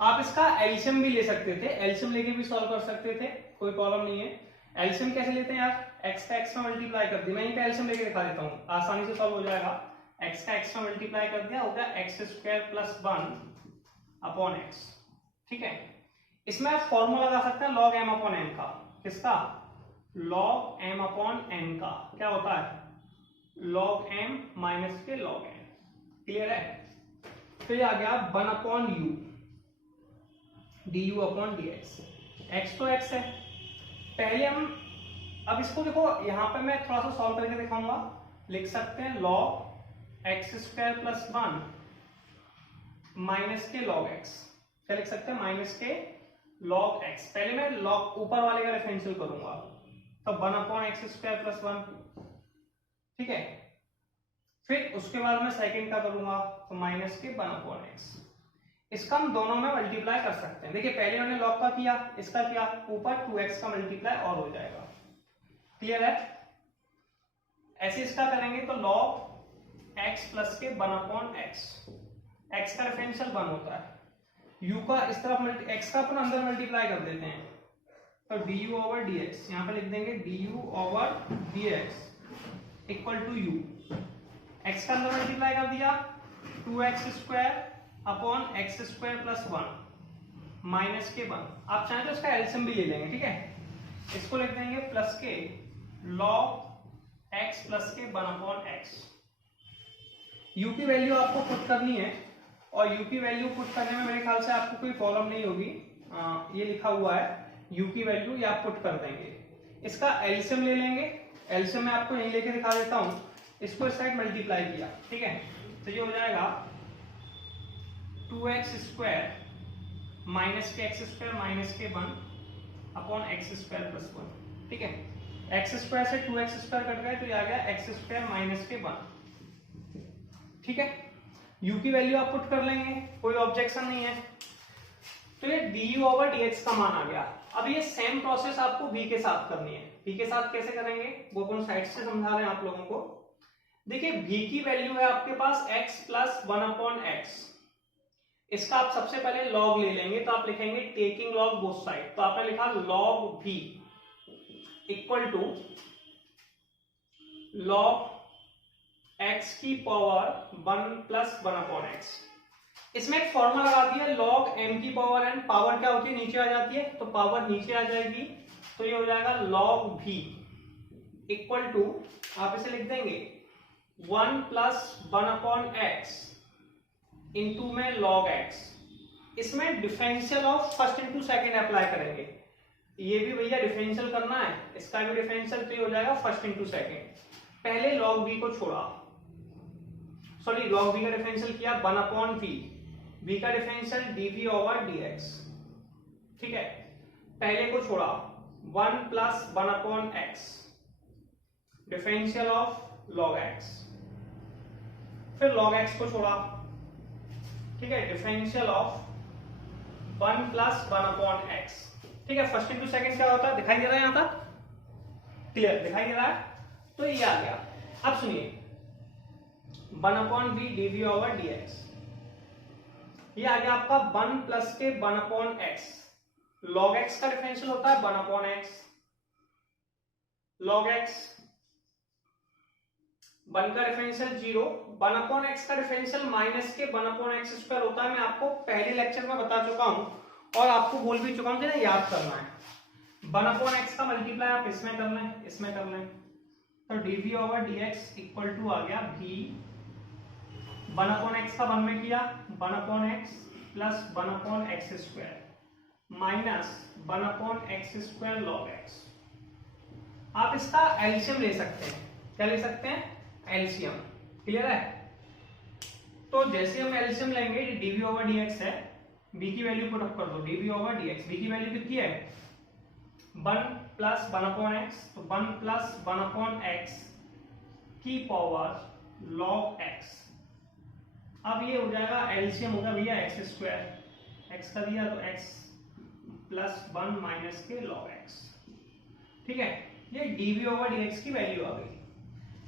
आप इसका एलसीएम भी ले सकते थे, एलसीएम लेके भी सॉल्व कर सकते थे, कोई प्रॉब्लम नहीं है। एलसीएम कैसे लेते हैं यार, एक्स का एक्स में मल्टीप्लाई कर दिया, मैं यहीं पे एलसीएम लेके दिखा देता हूँ, आसानी से सॉल्व हो जाएगा। एक्स का एक्स में मल्टीप्लाई कर दिया, हो गया एक्स स्क्वायर प्लस 1/x, ठीक है। इसमें आप फॉर्मूला लगा सकते हैं लॉग एम अपॉन एन का, किसका, लॉग एम अपॉन एन का, क्या होता है, लॉग एम माइनस के लॉग एन, क्लियर है। फिर आ गया 1/u du upon dx, x तो x है। पहले हम, अब इसको देखो यहां पे मैं थोड़ा सा सॉल्व करके दिखाऊंगा, लिख सकते हैं log x square plus 1 minus के log x, क्या लिख सकते हैं, माइनस के log x। पहले मैं log ऊपर वाले का डिफरेंशियल करूंगा, तो 1/x स्क्वायर प्लस 1, ठीक है। फिर उसके बाद मैं सेकंड का करूंगा, तो माइनस के 1/x। इसका हम दोनों में मल्टीप्लाई कर सकते हैं, देखिए पहले हमने log का किया, इसका किया, ऊपर 2x का मल्टीप्लाई और हो जाएगा, क्लियर है। ऐसे इसका करेंगे तो log x प्लस के 1/x, x का डिफरेंशियल 1 होता है, u का इस तरफ x का अपन अंदर मल्टीप्लाई कर देते हैं, तो du ओवर dx, यहाँ पे लिख देंगे du over dx equal to u, x का अंदर मल्टीप्लाई कर दिया, 2x square upon x square plus 1 minus के 1। आप चाहें तो इसका एलसीएम भी ले लेंगे, ठीक है। इसको लिख देंगे प्लस के log x प्लस के 1/x। u की वैल्यू आपको पुट करनी है, और u की वैल्यू पुट करने में मेरे ख्याल से आपको कोई प्रॉब्लम नहीं होगी, ये लिखा हुआ है u की वैल्यू, ये आप पुट कर देंगे। इसका एलसीएम ले लेंगे, एलसीएम मैं आपको यहीं लेके दिखा देता हूं, इसको इस साइड मल्टीप्लाई किया, ठीक है, तो ये हो जाएगा 2x स्क्वायर माइनस के एक्स स्क्वायर माइनस के 1 अपॉन एक्स स्क्वायर प्लस 1, ठीक है। एक्स स्क्वायर से 2x स्क्वायर कट गए, तो ये आ गया एक्स स्क्वायर माइनस के 1, ठीक है। u की वैल्यू आप पुट कर लेंगे, कोई ऑब्जेक्शन नहीं है, तो ये du ओवर dx का मान आ गया। अब ये सेम प्रोसेस आपको v के साथ करनी है, v के साथ कैसे करेंगे वो अपन साइड से समझा रहे हैं आप लोगों को। देखिए v की वैल्यू है आपके पास x प्लस 1/x, इसका आप सबसे पहले log ले लेंगे, तो आप लिखेंगे टेकिंग log बोथ साइड, तो आपने लिखा log v equal to log x की पावर 1 प्लस 1/x। इसमें एक फॉर्मूला लगा दिया log m की पावर n, पावर क्या होती है, नीचे आ जाती है, तो पावर नीचे आ जाएगी, तो ये हो जाएगा log v इक्वल टू, आप इसे लिख देंगे 1 प्लस 1/x इंटू में log x। इसमें differential of first into second apply करेंगे, ये भी भैया डिफरेंशियल करना है, इसका भी डिफरेंशियल, तो ये हो जाएगा फर्स्ट इंटू सेकंड। पहले log v को छोड़ा, सॉरी log v का डिफरेंशियल किया 1/v, v का डिफरेंशियल dv ओवर dx, ठीक है। पहले को छोड़ा 1 plus 1/x differential of log x, फिर log x को छोड़ा, ठीक है, डिफरेंशियल ऑफ 1 प्लस 1/x, ठीक है। फर्स्ट इंटू सेकंड क्या होता है, दिखाई दे रहा है यहां तक, क्लियर दिखाई दे रहा है, तो ये आ गया। अब सुनिए 1/v dv ओवर dx, ये आ गया आपका 1 प्लस के 1/x, log x का डिफरेंशियल होता है 1/x, log x 1 का डिफरेंशियल 0, 1/x का डिफरेंशियल माइनस के 1/x स्क्वायर होता है, मैं आपको पहले लेक्चर में बता चुका हूं और आपको बोल भी चुका हूं कि याद करना है। 1/x का मल्टीप्लाई आप इसमें कर लें, इसमें कर लें, तो dv over dx equal to आ गया v, 1/x का 1 में किया 1/x plus 1/x square minus 1/x square log x। आप इसका एलसीएम ले सकते हैं, क्या ले सकते हैं, एलसीएम, क्लियर है। तो जैसे हम एलसीएम लेंगे, dv ओवर dx है, b की वैल्यू पुट अप कर दो, dv ओवर dx, b की वैल्यू कितनी है 1 प्लस 1/x, तो 1 प्लस 1/x की पावर log x, अब ये हो जाएगा एलसीएम होगा भैया एक्स स्क्वायर, एक्स का दिया तो एक्स प्लस 1 माइनस के लॉग एक्स। ठीक है, ये डीवी ओवर डीएक्स की वैल्यू आ गई।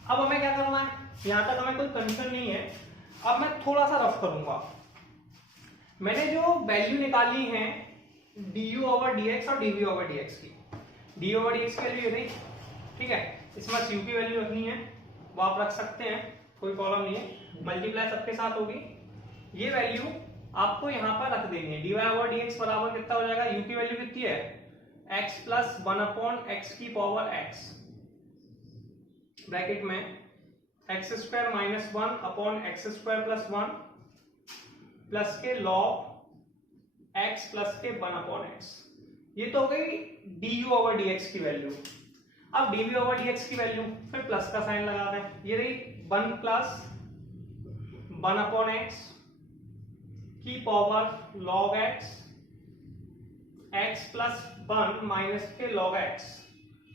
अब हमें क्या करना है, यहां तक हमें कोई कंसर्न नहीं है। अब मैं थोड़ा सा रफ करूंगा। मैंने जो वैल्यू निकाली है डी ओवर डीएक्स और डीवी ओवर डीएक्स की, डी ओवर डीएक्स की वैल्यू नहीं, ठीक है, इसमें यू की वैल्यू रखनी है, वो आप रख सकते हैं, कोई प्रॉब्लम नहीं है, मल्टीप्लाई सबके साथ होगी। ये वैल्यू आपको यहाँ पर रख देनी है, डी वाई ओवर डीएक्स बराबर कितना हो जाएगा, यू की वैल्यू कितनी है, एक्स प्लस 1 अपॉन एक्स की पावर एक्स, ब्रैकेट में x square minus 1 upon x square plus 1 plus के लॉग एक्स प्लस के 1 अपॉन एक्स। ये तो हो गई d u over d x की वैल्यू। अब d v over d x की वैल्यू, फिर प्लस का साइन लगा दें, ये रही 1 प्लस 1 अपॉन एक्स की power log x, x plus 1 minus के log x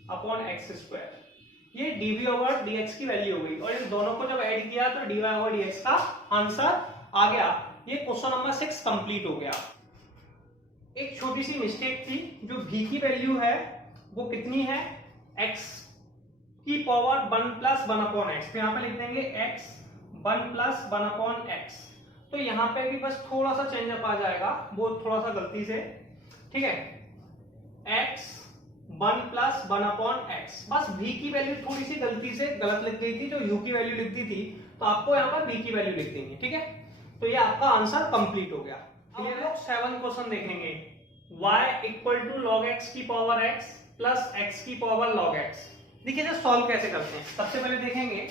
upon x square. ये डीवी ओवर डीएक्स की वैल्यू हो गई, और इन दोनों को जब ऐड किया तो डी वाई ओवर डीएक्स का आंसर आ गया। ये क्वेश्चन नंबर 6 कंप्लीट हो गया। एक छोटी सी मिस्टेक थी, जो v की वैल्यू है वो कितनी है, x की पावर 1 प्लस 1 अपॉन एक्स, तो यहाँ पे लिख देंगे x 1 प्लस 1 अपॉन एक्स। तो यहाँ पे भी बस थोड़ा सा चेंज अप आ जाएगा, वो थोड़ा सा गलती से, ठीक है, x 1 प्लस 1 अपॉन एक्स, बस v की वैल्यू थोड़ी सी गलती से गलत लिख गई थी, जो u की वैल्यू लिख दी थी, तो आपको यहाँ पर v की वैल्यू लिख देंगे। ठीक है, तो ये आपका आंसर कंप्लीट हो गया। अब हम लोग 7 क्वेश्चन देखेंगे, y equal to log x की पावर x प्लस x की पावर लॉग x। देखिए इसे सॉल्व कैसे करते हैं। सबसे पहले देखेंगे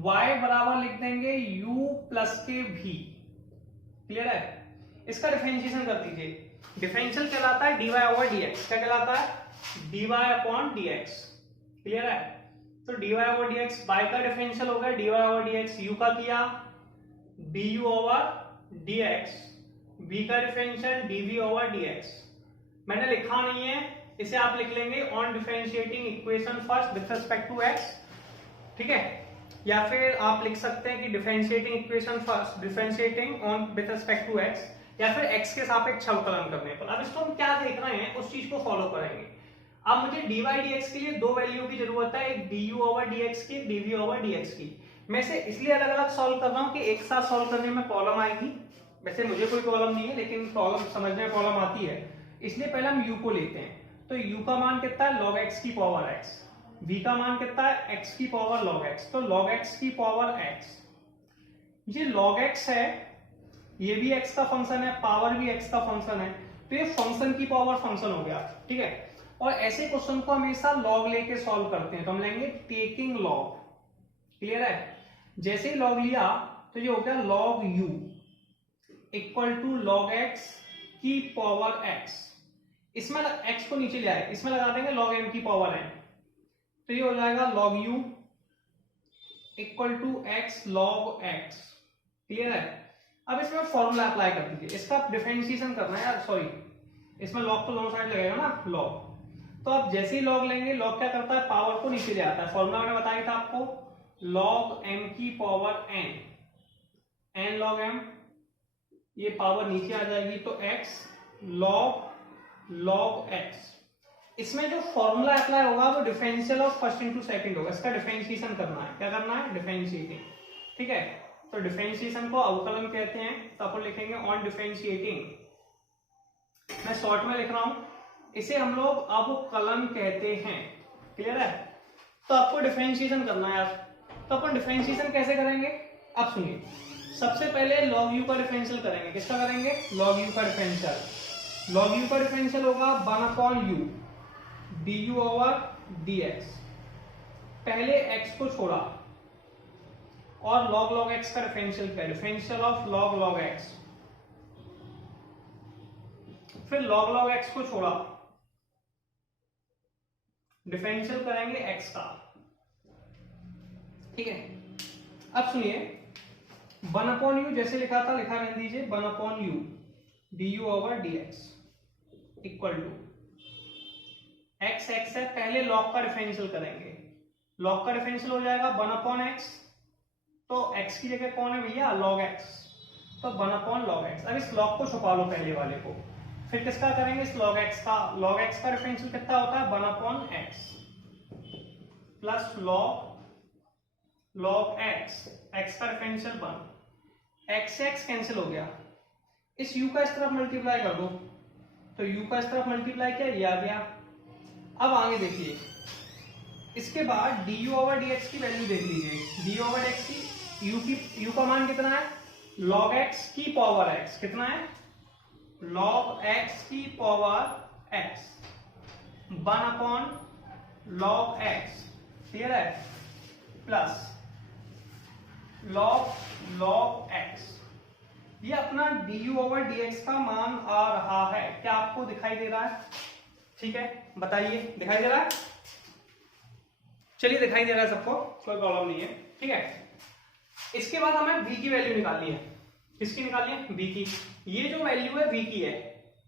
y बराबर लिख देंगे u प्लस के v, क्लियर है। इसका डिफरेंशिएशन कर दीजिए, डिफरेंशियल कहलाता है dy ओवर dx, क्या कहलाता है, dy अपॉन dx, क्लियर है। तो dy ओवर dx y का डिफरेंशियल होगा dy ओवर dx, u का किया du ओवर dx, v का डिफरेंशियल dv ओवर dx। मैंने लिखा नहीं है, इसे आप लिख लेंगे on differentiating equation first with respect to x, ठीक है, या फिर आप लिख सकते हैं कि differentiating equation first differentiating on with respect to x, या फिर x के सापेक्ष अवकलन करने पर। अब इसको हम क्या देख रहे हैं उस चीज को फॉलो करेंगे। अब मुझे dy dx के लिए दो वैल्यू की जरूरत है, एक du ओवर dx की, एक dv ओवर dx की। मैं इसे इसलिए अलग अलग सॉल्व कर रहा हूं कि एक साथ सॉल्व करने में प्रॉब्लम आएगी। वैसे मुझे कोई प्रॉब्लम नहीं है, लेकिन प्रॉब्लम समझने में प्रॉब्लम आती है, इसलिए पहले हम u को लेते हैं। तो u का मान कितना है, log x की पावर x, v का मान कितना है, x की पावर log x, तो log x की पावर x, ये log x है, ये भी x का फंक्शन है, पावर भी x का फंक्शन है, तो ये फंक्शन की पावर फंक्शन हो गया। ठीक है, और ऐसे क्वेश्चन को हमेशा log लेके सॉल्व करते हैं, तो हम लेंगे टेकिंग log, क्लियर है। जैसे ही log लिया तो ये हो गया log u equal to log x की पावर x, इसमें x को नीचे ले आए, इसमें लगा देंगे log m की पावर n, तो ये हो जाएगा log u equal to x log x, clear है। अब इसमें फॉर्मूला अप्लाई कर दीजिए, इसका डिफरेंशिएशन करना है यार, सॉरी इसमें log तो दोनों साइड लगेगा ना log, तो आप जैसे ही log लेंगे, log क्या करता है, पावर को नीचे ले आता है। फॉर्मूला मैंने बताया था आपको, log m की power n, n log m, ये पावर नीचे आ जाएगी, तो x log x। इसमें जो फॉर्मूला अप्लाई होगा वो differential of first into second होगा, इसका डिफरेंशिएशन करना है। क्या करना है, डिफरेंशिएटिंग, ठीक है। तो डिफरेंशिएशन को अवकलन कहते हैं, तो अपन लिखेंगे ऑन डिफरेंशिएटिंग, मैं शॉर्ट में लिख रहा हूं, इसे हम लोग अवकलन कहते हैं, क्लियर है। तो आपको डिफरेंशिएशन करना है यार, तो अपन डिफरेंशिएशन कैसे करेंगे, अब सुनिए। सबसे पहले log u का डिफरेंशियल करेंगे, किसका करेंगे, log u का डिफरेंशियल। log u का डिफरेंशियल होगा 1 upon u du over dx, पहले x को छोड़ा, और log x का डिफरेंशियल क्या, डिफरेंशियल ऑफ log x, फिर log x को छोड़ा, डिफरेंशियल करेंगे x का, ठीक है। अब सुनिए 1 अपॉन यू जैसे लिखा था, लिखा रहने दीजिए 1 upon u du over dx equal to x है, पहले log का डिफरेंशियल करेंगे, log का डिफरेंशियल हो जाएगा 1 अपॉन x तो x की जगह कौन है भैया, log x, तो 1 log x। अब इस log को छुपा लो पहले वाले को, फिर किसका करेंगे, इस log x का। log x का डिफरेंशियल कितना होता है, 1/x plus log x, x का डिफरेंशियल 1, x से x कैंसिल हो गया, इस u का इस तरफ मल्टीप्लाई कर दो, तो u का इस तरफ मल्टीप्लाई किया, ये आ गया। अब आगे देखिए, इसके बाद du/dx की वैल्यू देख लीजिए, du/dx की u का मान कितना है, log x की पावर x, कितना है, log x की power x, 1/log x, clear है, प्लस log x, ये अपना du/dx का मान आ रहा है, क्या आपको दिखाई दे रहा है, ठीक है, बताइए दिखाई दे रहा है, चलिए दिखाई दे रहा है सबको, कोई प्रॉब्लम नहीं है, ठीक है। इसके बाद हमें v की वैल्यू निकालनी है, किसकी निकालनी है, v की। ये जो वैल्यू है v की है,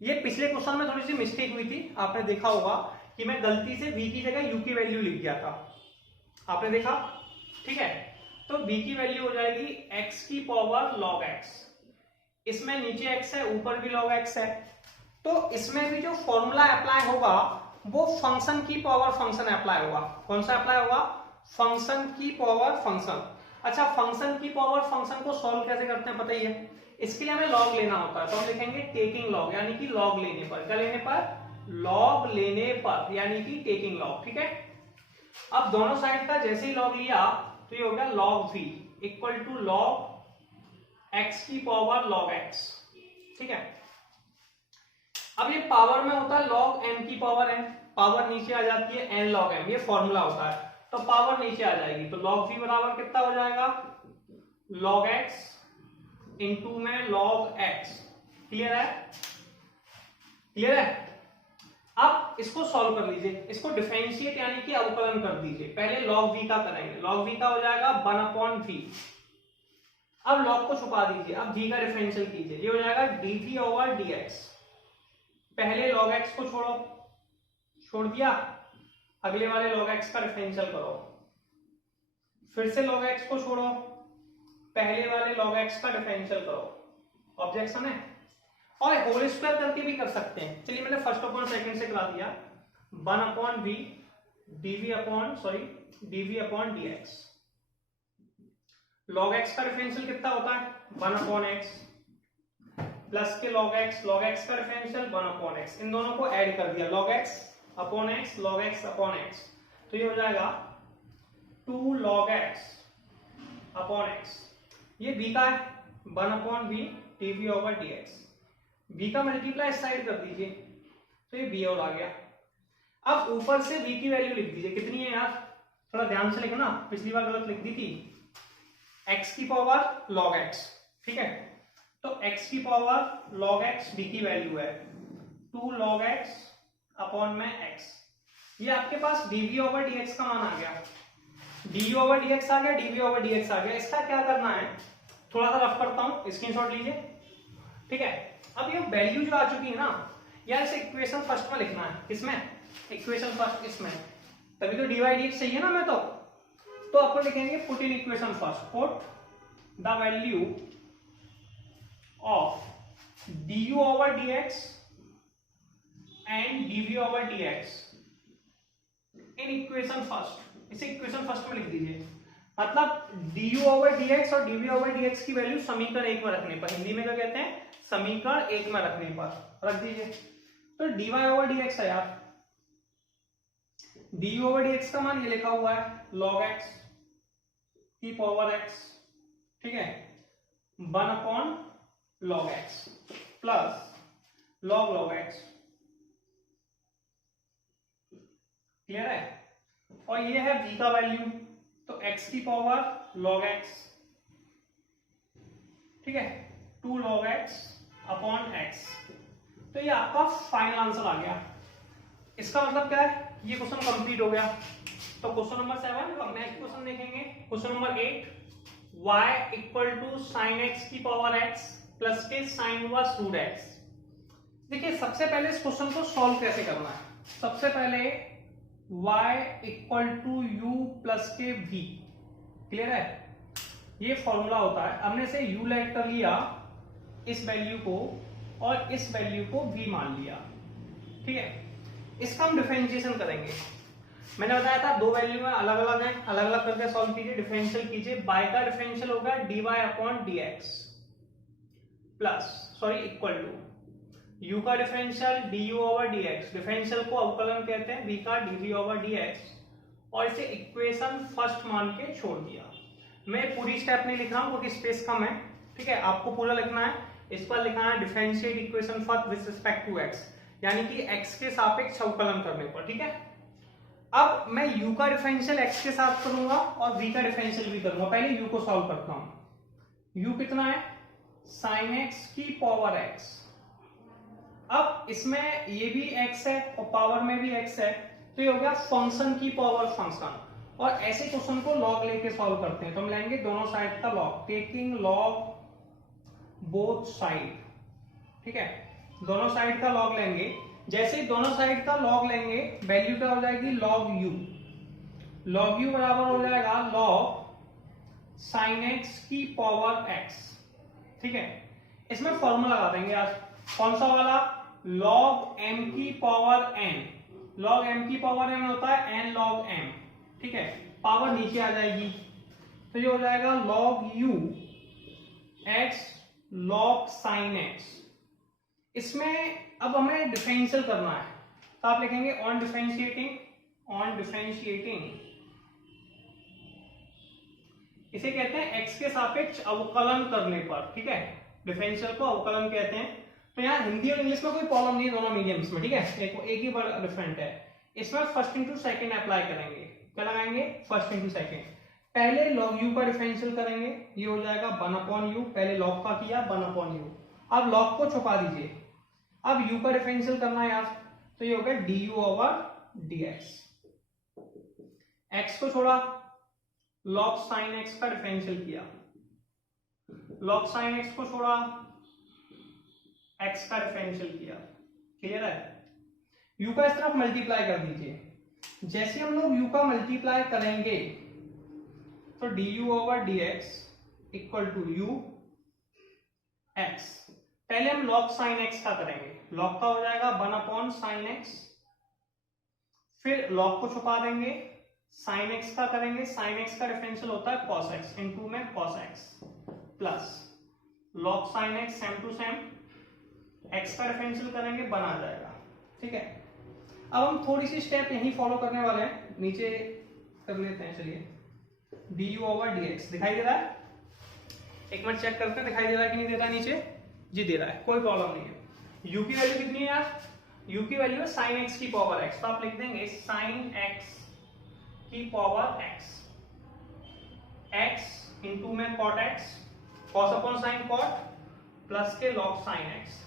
ये पिछले क्वेश्चन में थोड़ी सी मिस्टेक हुई थी, आपने देखा होगा कि मैं गलती से v की जगह u की वैल्यू लिख गया था, आपने देखा, ठीक है। तो v की वैल्यू हो जाएगी x की पावर log x, इसमें नीचे x है, ऊपर भी log x है, तो इसमें भी जो फॉर्मूला अप्लाई होगा वो फंक्शन की पावर फंक्शन अप्लाई होगा, कौन सा अप्लाई होगा, फंक्शन की पावर फंक्शन। अच्छा, फंक्शन की पावर फंक्शन को सॉल्व कैसे करते हैं पता ही है, इसके लिए हमें लॉग लेना होता है, तो हम लिखेंगे टेकिंग लॉग, यानी कि लॉग लेने पर, क्या लेने पर, लॉग लेने पर, यानी कि टेकिंग लॉग, ठीक है। अब दोनों साइड का जैसे ही लॉग लिया तो ये हो गया log v equal to log x की पावर log x, ठीक है। अब ये पावर में होता है log m की पावर n, पावर नीचे आ जाती है n log m, ये फॉर्मूला होता है, तो पावर नीचे आ जाएगी, तो log v बराबर कितना हो जाएगा, log x इंटू में log x, क्लियर है, क्लियर है। अब इसको सॉल्व कर लीजिए, इसको डिफरेंशिएट यानी कि अवकलन कर दीजिए, पहले log v का करेंगे, log v का हो जाएगा 1/v, अब log को छुपा दीजिए, अब v का डिफरेंशियल कीजिए, ये हो जाएगा dv/dx, पहले log x को छोड़ दिया, अगले वाले log x का डिफरेंशियल करो, फिर से log x को छोड़ो, पहले वाले log x का डिफरेंशियल करो, ऑब्जेक्शन है, और होल स्क्वायर करके भी कर सकते हैं, चलिए मैंने फर्स्ट अपॉन सेकंड से करा दिया, 1/v dv/dx, log x का डिफरेंशियल कितना होता है, 1/x, प्लस के log x का डिफरेंशियल 1/x, इन दोनों को ऐड कर दिया, log x upon x, log x upon x, तो ये हो जाएगा 2 log x अपॉन x, ये v का है, 1/v dv/dx, v का मल्टीप्लाई इस साइड कर दीजिए, तो ये v और आ गया। अब ऊपर से v की वैल्यू लिख दीजिए, कितनी है यार, थोड़ा ध्यान से लिखना, पिछली बार गलत लिख दी थी, x की पावर log x, ठीक है, तो x की पावर log x v की वैल्यू है 2 log x अपॉन में x, ये आपके पास dv/dx का मान आ गया, du/dx आ गया, dv/dx आ गया, इसका क्या करना है, थोड़ा सा रफ करता हूं, स्क्रीनशॉट लीजिए, ठीक है। अब ये वैल्यू जो आ चुकी है ना यार, इसे इक्वेशन फर्स्ट में लिखना है, किसमें, इक्वेशन फर्स्ट इसमें, तभी तो dydx चाहिए ना, मैं तो अपन लिखेंगे put in equation first, put the value of du/dx and dv/dx in equation first, इसे इक्वेशन फर्स्ट में लिख दीजिए, मतलब du/dx और dv/dx की वैल्यू समीकरण 1 में रखने पर, हिंदी में क्या कहते हैं, समीकरण 1 में रखने पर रख दीजिए, तो dy/dx है यार, du/dx का मान ये लिखा हुआ है log x की पावर x, ठीक है, 1/log x plus log x, clear है, और ये है v का वैल्यू, तो x की पावर log x, ठीक है, 2 log x अपॉन x, तो ये आपका फाइनल आंसर आ गया। इसका मतलब क्या है, ये क्वेश्चन कंप्लीट हो गया, तो क्वेश्चन नंबर 7, अब नेक्स्ट क्वेश्चन देखेंगे, question number 8, y equal to sine x की पावर x प्लस के साइन इनवर्स रूट x। देखिए सबसे पहले इस क्वेश्चन को सॉल्व कैसे करना है, सबसे पहले y equal to u plus के v, क्लियर है, ये फॉर्मूला होता है। हमने से u लेट कर लिया इस वैल्यू को और इस वैल्यू को v मान लिया, ठीक है। इसका हम डिफरेंशिएशन करेंगे। मैंने बताया था दो वैल्यू में अलग अलग है, अलग अलग करके सॉल्व कीजिए, डिफरेंशियल कीजिए। y का डिफरेंशियल होगा dy upon dx plus sorry equal to u का differential du over dx, differential को अवकलन कहते हैं, v का dv ओवर dx, और इसे इक्वेशन फर्स्ट मान के छोड़ दिया। मैं पूरी स्टेप नहीं लिख रहा हूं क्योंकि स्पेस कम है, ठीक है। आपको पूरा लिखना है। इस पर लिखना है differentiate equation first with respect to x, यानी कि x के सापेक्ष अवकलन करने पर, ठीक है। अब मैं u का डिफरेंशियल x के साथ करूंगा और v का डिफरेंशियल भी करूंगा। पहले u को सॉल्व करता हूं। u कितना है? sin x की पावर x। अब इसमें ये भी x है और पावर में भी x है, तो ये हो गया फंक्शन की पावर फंक्शन। और ऐसे क्वेश्चन को लॉग लेके सॉल्व करते हैं, तो हम लेंगे दोनों साइड का log, taking log both side, ठीक है। दोनों साइड का लॉग लेंगे। जैसे ही दोनों साइड का लॉग लेंगे, वैल्यू क्या हो जाएगी? Log u। लॉग u बराबर हो जाएगा लॉग sin x की पावर x, ठीक है। इसमें फॉर्मूला लगा देंगे आज। कौन सा वाला? log m की पावर n। log m की पावर n होता है n log m, ठीक है। पावर नीचे आ जाएगी, तो ये हो जाएगा log u x log sin x। इसमें अब हमें डिफरेंशियल करना है, तो आप लिखेंगे ऑन डिफरेंशिएटिंग इसे कहते हैं x के सापेक्ष अवकलन करने पर, ठीक है। डिफरेंशियल को अवकलन कहते हैं। तो यहाँ हिंदी और इंग्लिश में कोई प्रॉब्लम नहीं है, दोनों मीडियम्स में, ठीक है। एक ही बार डिफरेंट है। इसमें फर्स्ट इंटू सेकेंड अप्लाई करेंगे। क्या लगाएंगे? First into second. पहले log u का डिफरेंशियल करेंगे, ये हो जाएगा 1/u। पहले log का किया 1/u। अब log को छुपा दीजिए। अब u का डिफरेंशियल करना है यार, तो ये हो गया du ओवर dx। x को छोड़ा, log sin x का डिफरेंशियल किया, log sin x को छोड़ा, x का डिफरेंशियल किया। क्लियर है? u का इस तरफ मल्टीप्लाई कर दीजिए। जैसे हम लोग u का मल्टीप्लाई करेंगे तो du over dx equal to u x। पहले हम log sin x का करेंगे। log का हो जाएगा 1/sin x, फिर log को छुपा देंगे, sin x का करेंगे। sin x का डिफरेंशियल होता है cos x, इनटू में cos x plus log sin x same to same, x का डिफरेंशियल करेंगे 1 आ जाएगा, ठीक है। अब हम थोड़ी सी स्टेप यही फॉलो करने वाले हैं, नीचे कर लेते हैं। चलिए, du ओवर dx दिखाई दे रहा है? एक मिनट चेक करते हैं दिखाई दे रहा है कि नहीं दे रहा है। नीचे जी दे रहा है, कोई प्रॉब्लम नहीं है। u की वैल्यू कितनी है यार? u की वैल्यू है sin x की पावर x, तो आप लिख देंगे sin x की पावर x, x इंटू में cot x, cos upon sin cot plus के log sin x।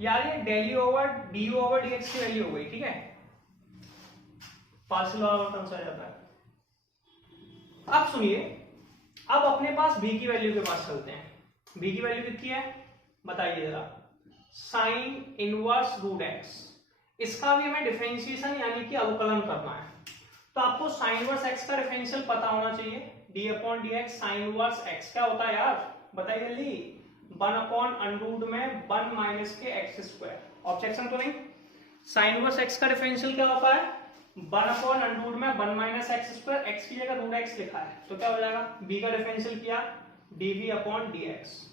यार ये du ओवर dx की वैल्यू हो गई, ठीक है। पार्शियल आवर्तन आ जाता है। अब सुनिए, अब अपने पास v की वैल्यू के पास चलते हैं। v की वैल्यू कितनी है बताइए जरा? Sine inverse root x। इसका भी हमें डिफरेंशिएशन यानी कि अवकलन करना है, तो आपको साइन इनवर्स x का डिफरेंशियल पता होना चाहिए। d upon dx sine inverse x क्या होता है यार? बताइए जल्दी। 1/√1 में 1 माइनस के x स्क्वायर। ऑब्जेक्शन तो नहीं? साइन इनवर्स x का डिफरेंशियल क्या होता है? 1/√1 में 1 माइनस एक्स स्क्वायर, x की जगह रूट x लिखा है, तो क्या हो जाएगा? b का डिफरेंशियल किया dv अपॉन dx।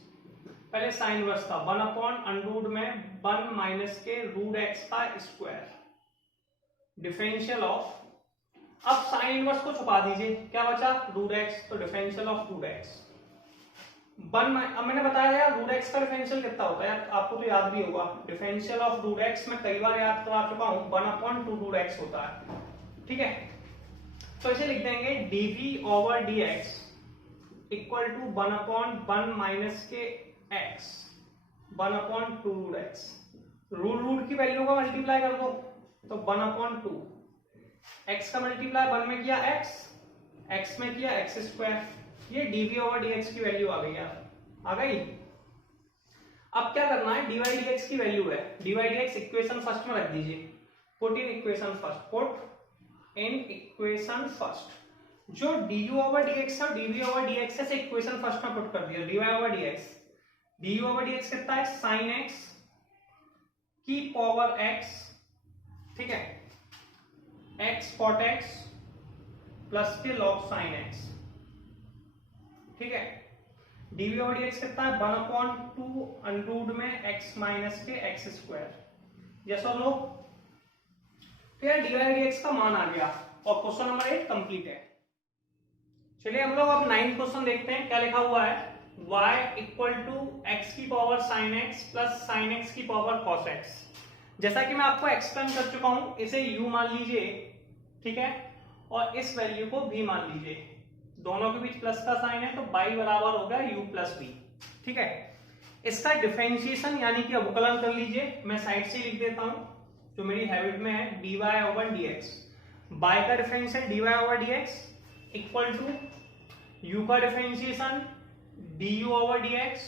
पहले साइन इनवर्स था 1/√1 में 1 माइनस के रूट x का स्क्वायर, डिफरेंशियल ऑफ। अब साइन इनवर्स को छुपा दीजिए, क्या बचा? रूट x, तो डिफरेंशियल ऑफ रूट x। अब मैंने बताया यार रूट x का डिफरेंशियल कितना होता है यार, आपको तो याद भी होगा। डिफरेंशियल ऑफ रूट x मैं कई बार याद करा चुका हूं, 1/2 रूट x होता है, ठीक है। तो इसे लिख देंगे dv over dx equal to 1/1 minus के x, 1/2 रूट x। रूट की वैल्यू का मल्टीप्लाई कर दो, तो 1/2। x का मल्टीप्लाई 1 में किया x में किया x स्क्वायर। ये dv ओवर dx की वैल्यू आ गई यार, आ गई। अब क्या करना है? dy dx की वैल्यू है, dy dx इक्वेशन फर्स्ट में रख दीजिए। Put in equation first, put in equation first. जो du ओवर dx है dv ओवर dx है, इक्वेशन फर्स्ट में पुट कर दिया, dy over dx, du over dx कितना है sin x की पावर x, ठीक है, x cot x प्लस के log sin x, ठीक है। dv ओवर dx कितना है 1/2 अंडररूट में x माइनस के x स्क्वायर, यस और नो। तो यार dy dx का मान आ गया और क्वेश्चन नंबर 8 कंप्लीट है। चलिए हम लोग अब 9 क्वेश्चन देखते हैं, क्या लिखा हुआ है, y इक्वल टू एक्स की power sine x plus sine x की पावर कॉस एक्स। जैसा कि मैं आपको एक्सप्लेन कर चुका हूं, इसे u मान लीजिए, ठीक है, और इस वैल्यू को v मान लीजिए, दोनों के बीच प्लस का साइन है तो y बराबर होगा u प्लस v, ठीक है। इसका डिफरेंशिएशन यानी कि अवकलन कर लीजिए, मैं साइड से लिख देता हूं जो मेरी हैबिट में है, dy ओवर dx, y का differential dy over dx equal to u का differentiation du over dx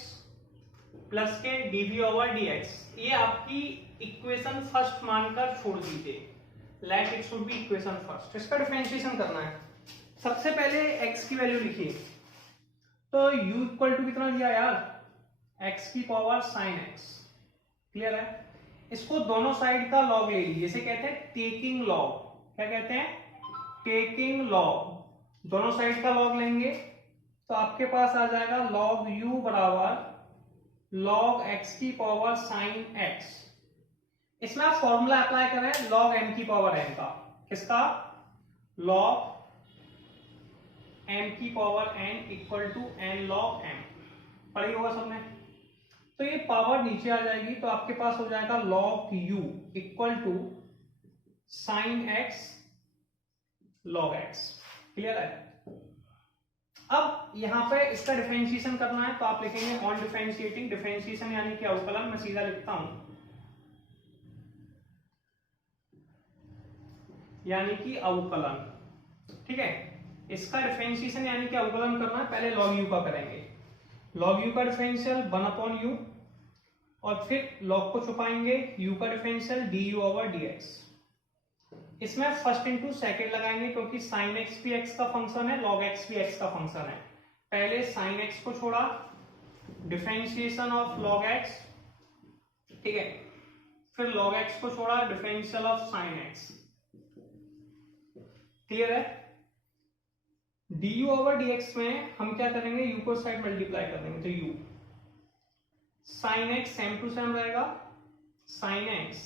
plus के dv ओवर dx। ये आपकी इक्वेशन फर्स्ट मानकर छोड़ दीजिए, let it should be equation first. इसका डिफरेंशिएशन करना है, सबसे पहले x की वैल्यू लिखिए, तो u इक्वल टू कितना दिया यार, x की पावर साइन x, क्लियर है। इसको दोनों साइड का लॉग ले लीजिए, इसे कहते हैं टेकिंग लॉग, क्या कहते हैं, टेकिंग लॉग। दोनों साइड का लॉग लेंगे तो आपके पास आ जाएगा log u बराबर log x की पावर साइन x। इसमें आप फॉर्मूला अप्लाई करें log m की पावर n का, किसका, log m की power n equal to n log m, पढ़ी होगा सबने। तो ये पावर नीचे आ जाएगी तो आपके पास हो जाएगा log u equal to sine x log x, clear है। अब यहां पे इसका डिफरेंशिएशन करना है तो आप लिखेंगे ऑन डिफरेंशिएटिंग, डिफरेंशिएशन यानी कि अवकलन, मैं सीधा लिखता हूं, यानी कि अवकलन, ठीक है। इसका डिफरेंशिएशन यानी कि अवकलन करना है, पहले log u का करेंगे, log u का डिफरेंशियल 1/u और फिर log को छुपाएंगे, u का डिफरेंशियल du ओवर dx। इसमें फर्स्ट इंटू सेकेंड लगाएंगे क्योंकि साइन एक्स भी एक्स का फंक्शन है, log x भी x का फंक्शन है। पहले साइन x को छोड़ा, डिफरेंशिएशन ऑफ log x, ठीक है, फिर log x को छोड़ा, differential of sine x, clear है। du ओवर dx में हम क्या करेंगे, u को साइड मल्टीप्लाई कर देंगे तो u sine x same to same रहेगा, साइन x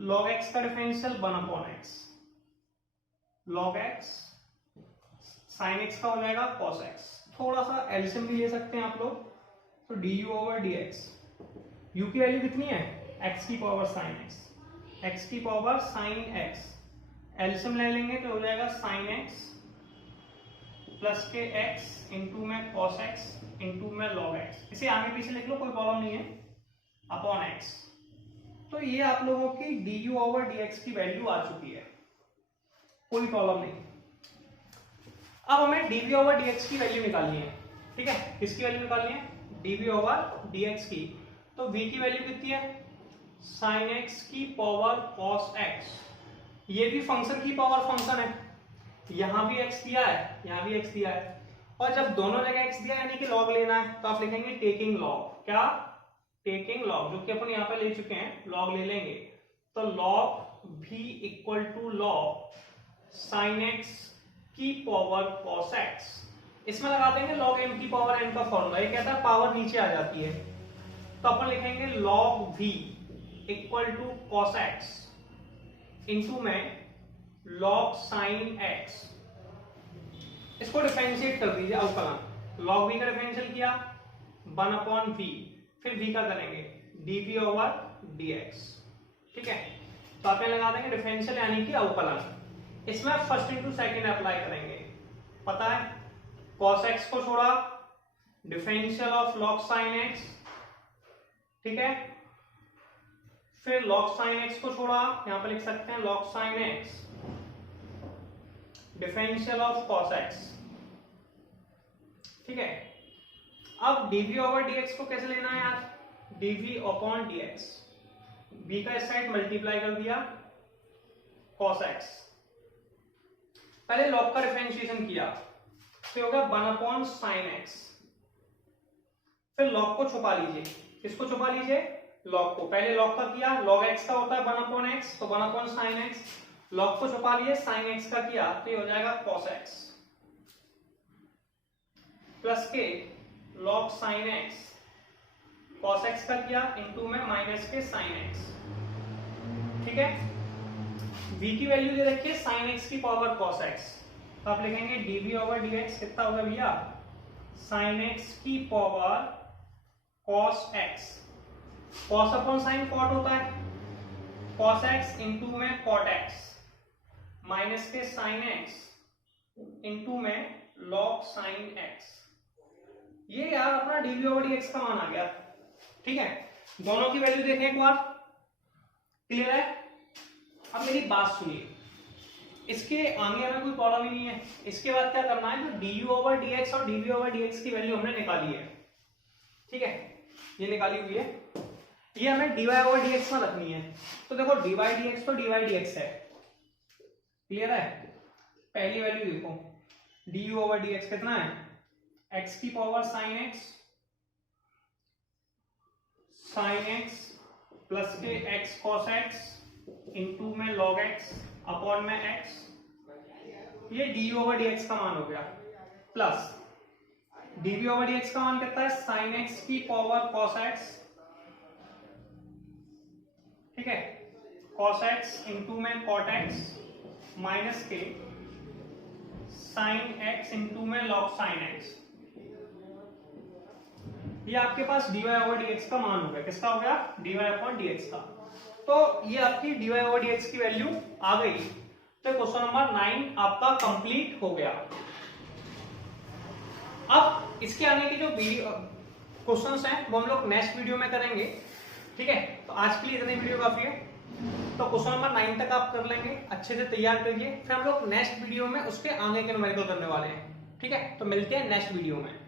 log x का differential 1/x, log x sin x का हो जाएगा cos x। थोड़ा सा एलसीएम भी ले सकते हैं आप लोग, तो du ओवर dx, u की वैल्यू कितनी है, x की पावर sin x, x की पावर sin x, एलसीएम ले लेंगे तो हो जाएगा sin x प्लस के x इंटू में cos x इंटू में log x। इसे आगे पीछे लिख लो, कोई प्रॉब्लम नहीं है, अपॉन x। तो ये आप लोगों की du ओवर dx की वैल्यू आ चुकी है, कोई प्रॉब्लम नहीं। अब हमें dv ओवर dx की वैल्यू निकालनी है, ठीक है, किसकी वैल्यू निकालनी है, dv ओवर dx की। तो v की वैल्यू कितनी है, sin x की पावर cos x, ये भी फंक्शन की पावर फंक्शन है, यहां भी x दिया है, यहां भी x दिया है, और जब दोनों जगह x दिया यानी कि log लेना है तो आप लिखेंगे टेकिंग log, क्या, टेकिंग log, जो कि अपन यहां पे ले चुके हैं, log ले लेंगे तो log v equal to log sin x की पावर cos x। इसमें लगा देंगे log m की पावर n का फॉर्मूला, ये कहता है पावर नीचे आ जाती है तो अपन लिखेंगे log v equal to cos x into में log sin x। इसको डिफरेंशिएट कर दीजिए अवकलन, log v का डिफरेंशियल किया 1/v, फिर v का करेंगे dv ओवर dx, ठीक है। तो आप यहाँ लगा देंगे डिफरेंशियल यानी कि अवकलन। इसमें फर्स्ट इंटू सेकेंड अप्लाई करेंगे, पता है cos x को छोड़ा, differential of log sin x, ठीक है, फिर log sin x को छोड़ा, यहां पर लिख सकते हैं log sin x, differential of cos x, ठीक है। अब dv ओवर dx को कैसे लेना है यार, dv अपॉन dx, b का इस साइड मल्टीप्लाई कर दिया cos x, पहले लॉग का डिफरेंशिएशन किया तो होगा 1/sin x, फिर लॉग को छुपा लीजिए। किसको छुपा लीजिए? लॉग को। पहले लॉग का किया, log x का होता है 1/x, तो 1/sin x। लॉग को छुपा लिए, sin x का किया तो ये हो जाएगा cos x प्लस के log sin x, cos x का किया इंटू में माइनस के sin x। ठीक है, v की वैल्यू दे रखिए sin x की पावर cos x, तो आप लिखेंगे dv/dx कितना होगा भैया? sin x की power cos x। cos upon sin cot होता है, cos x इंटू में cot x माइनस के sin x इंटू में log sin x। ये यार अपना dv/dx का मान आ गया। ठीक है, दोनों की वैल्यू देखें एक बार, क्लियर है? अब मेरी बात सुनिए, इसके आगे हमें कोई प्रॉब्लम ही नहीं है। इसके बाद क्या करना है, जो du/dx और dv/dx की वैल्यू हमने निकाली है, ठीक है, ये निकाली हुई है, ये हमें dy/dx में रखनी है। तो देखो dy/dx तो dy/dx है, क्लियर है? पहली वैल्यू देखो, du/dx कितना है? x की पावर sin x प्लस के x cos x इंटू में log x अपॉन में x, ये du/dx का मान हो गया, प्लस dv/dx का मान कितना है? sin x की पावर cos x, ठीक है, cos x इंटू में cot x माइनस के sin x इंटू में log sin x। ये आपके पास dy/dx का मान हो गया। किसका हो गया? dy/dx का। तो ये आपकी dy/dx की वैल्यू आ गई। तो क्वेश्चन नंबर 9 आपका कंप्लीट हो गया। अब इसके आगे की जो क्वेश्चंस हैं वो हम लोग नेक्स्ट वीडियो में करेंगे, ठीक है? तो आज के लिए इतनी वीडियो काफी है। तो क्वेश्चन नंबर 9 तक आप कर लेंगे, अच्छे से तैयार करिए, फिर हम लोग नेक्स्ट वीडियो में उसके आगे के न्यूमेरिकल करने वाले हैं, ठीक है? तो मिलते हैं नेक्स्ट वीडियो में।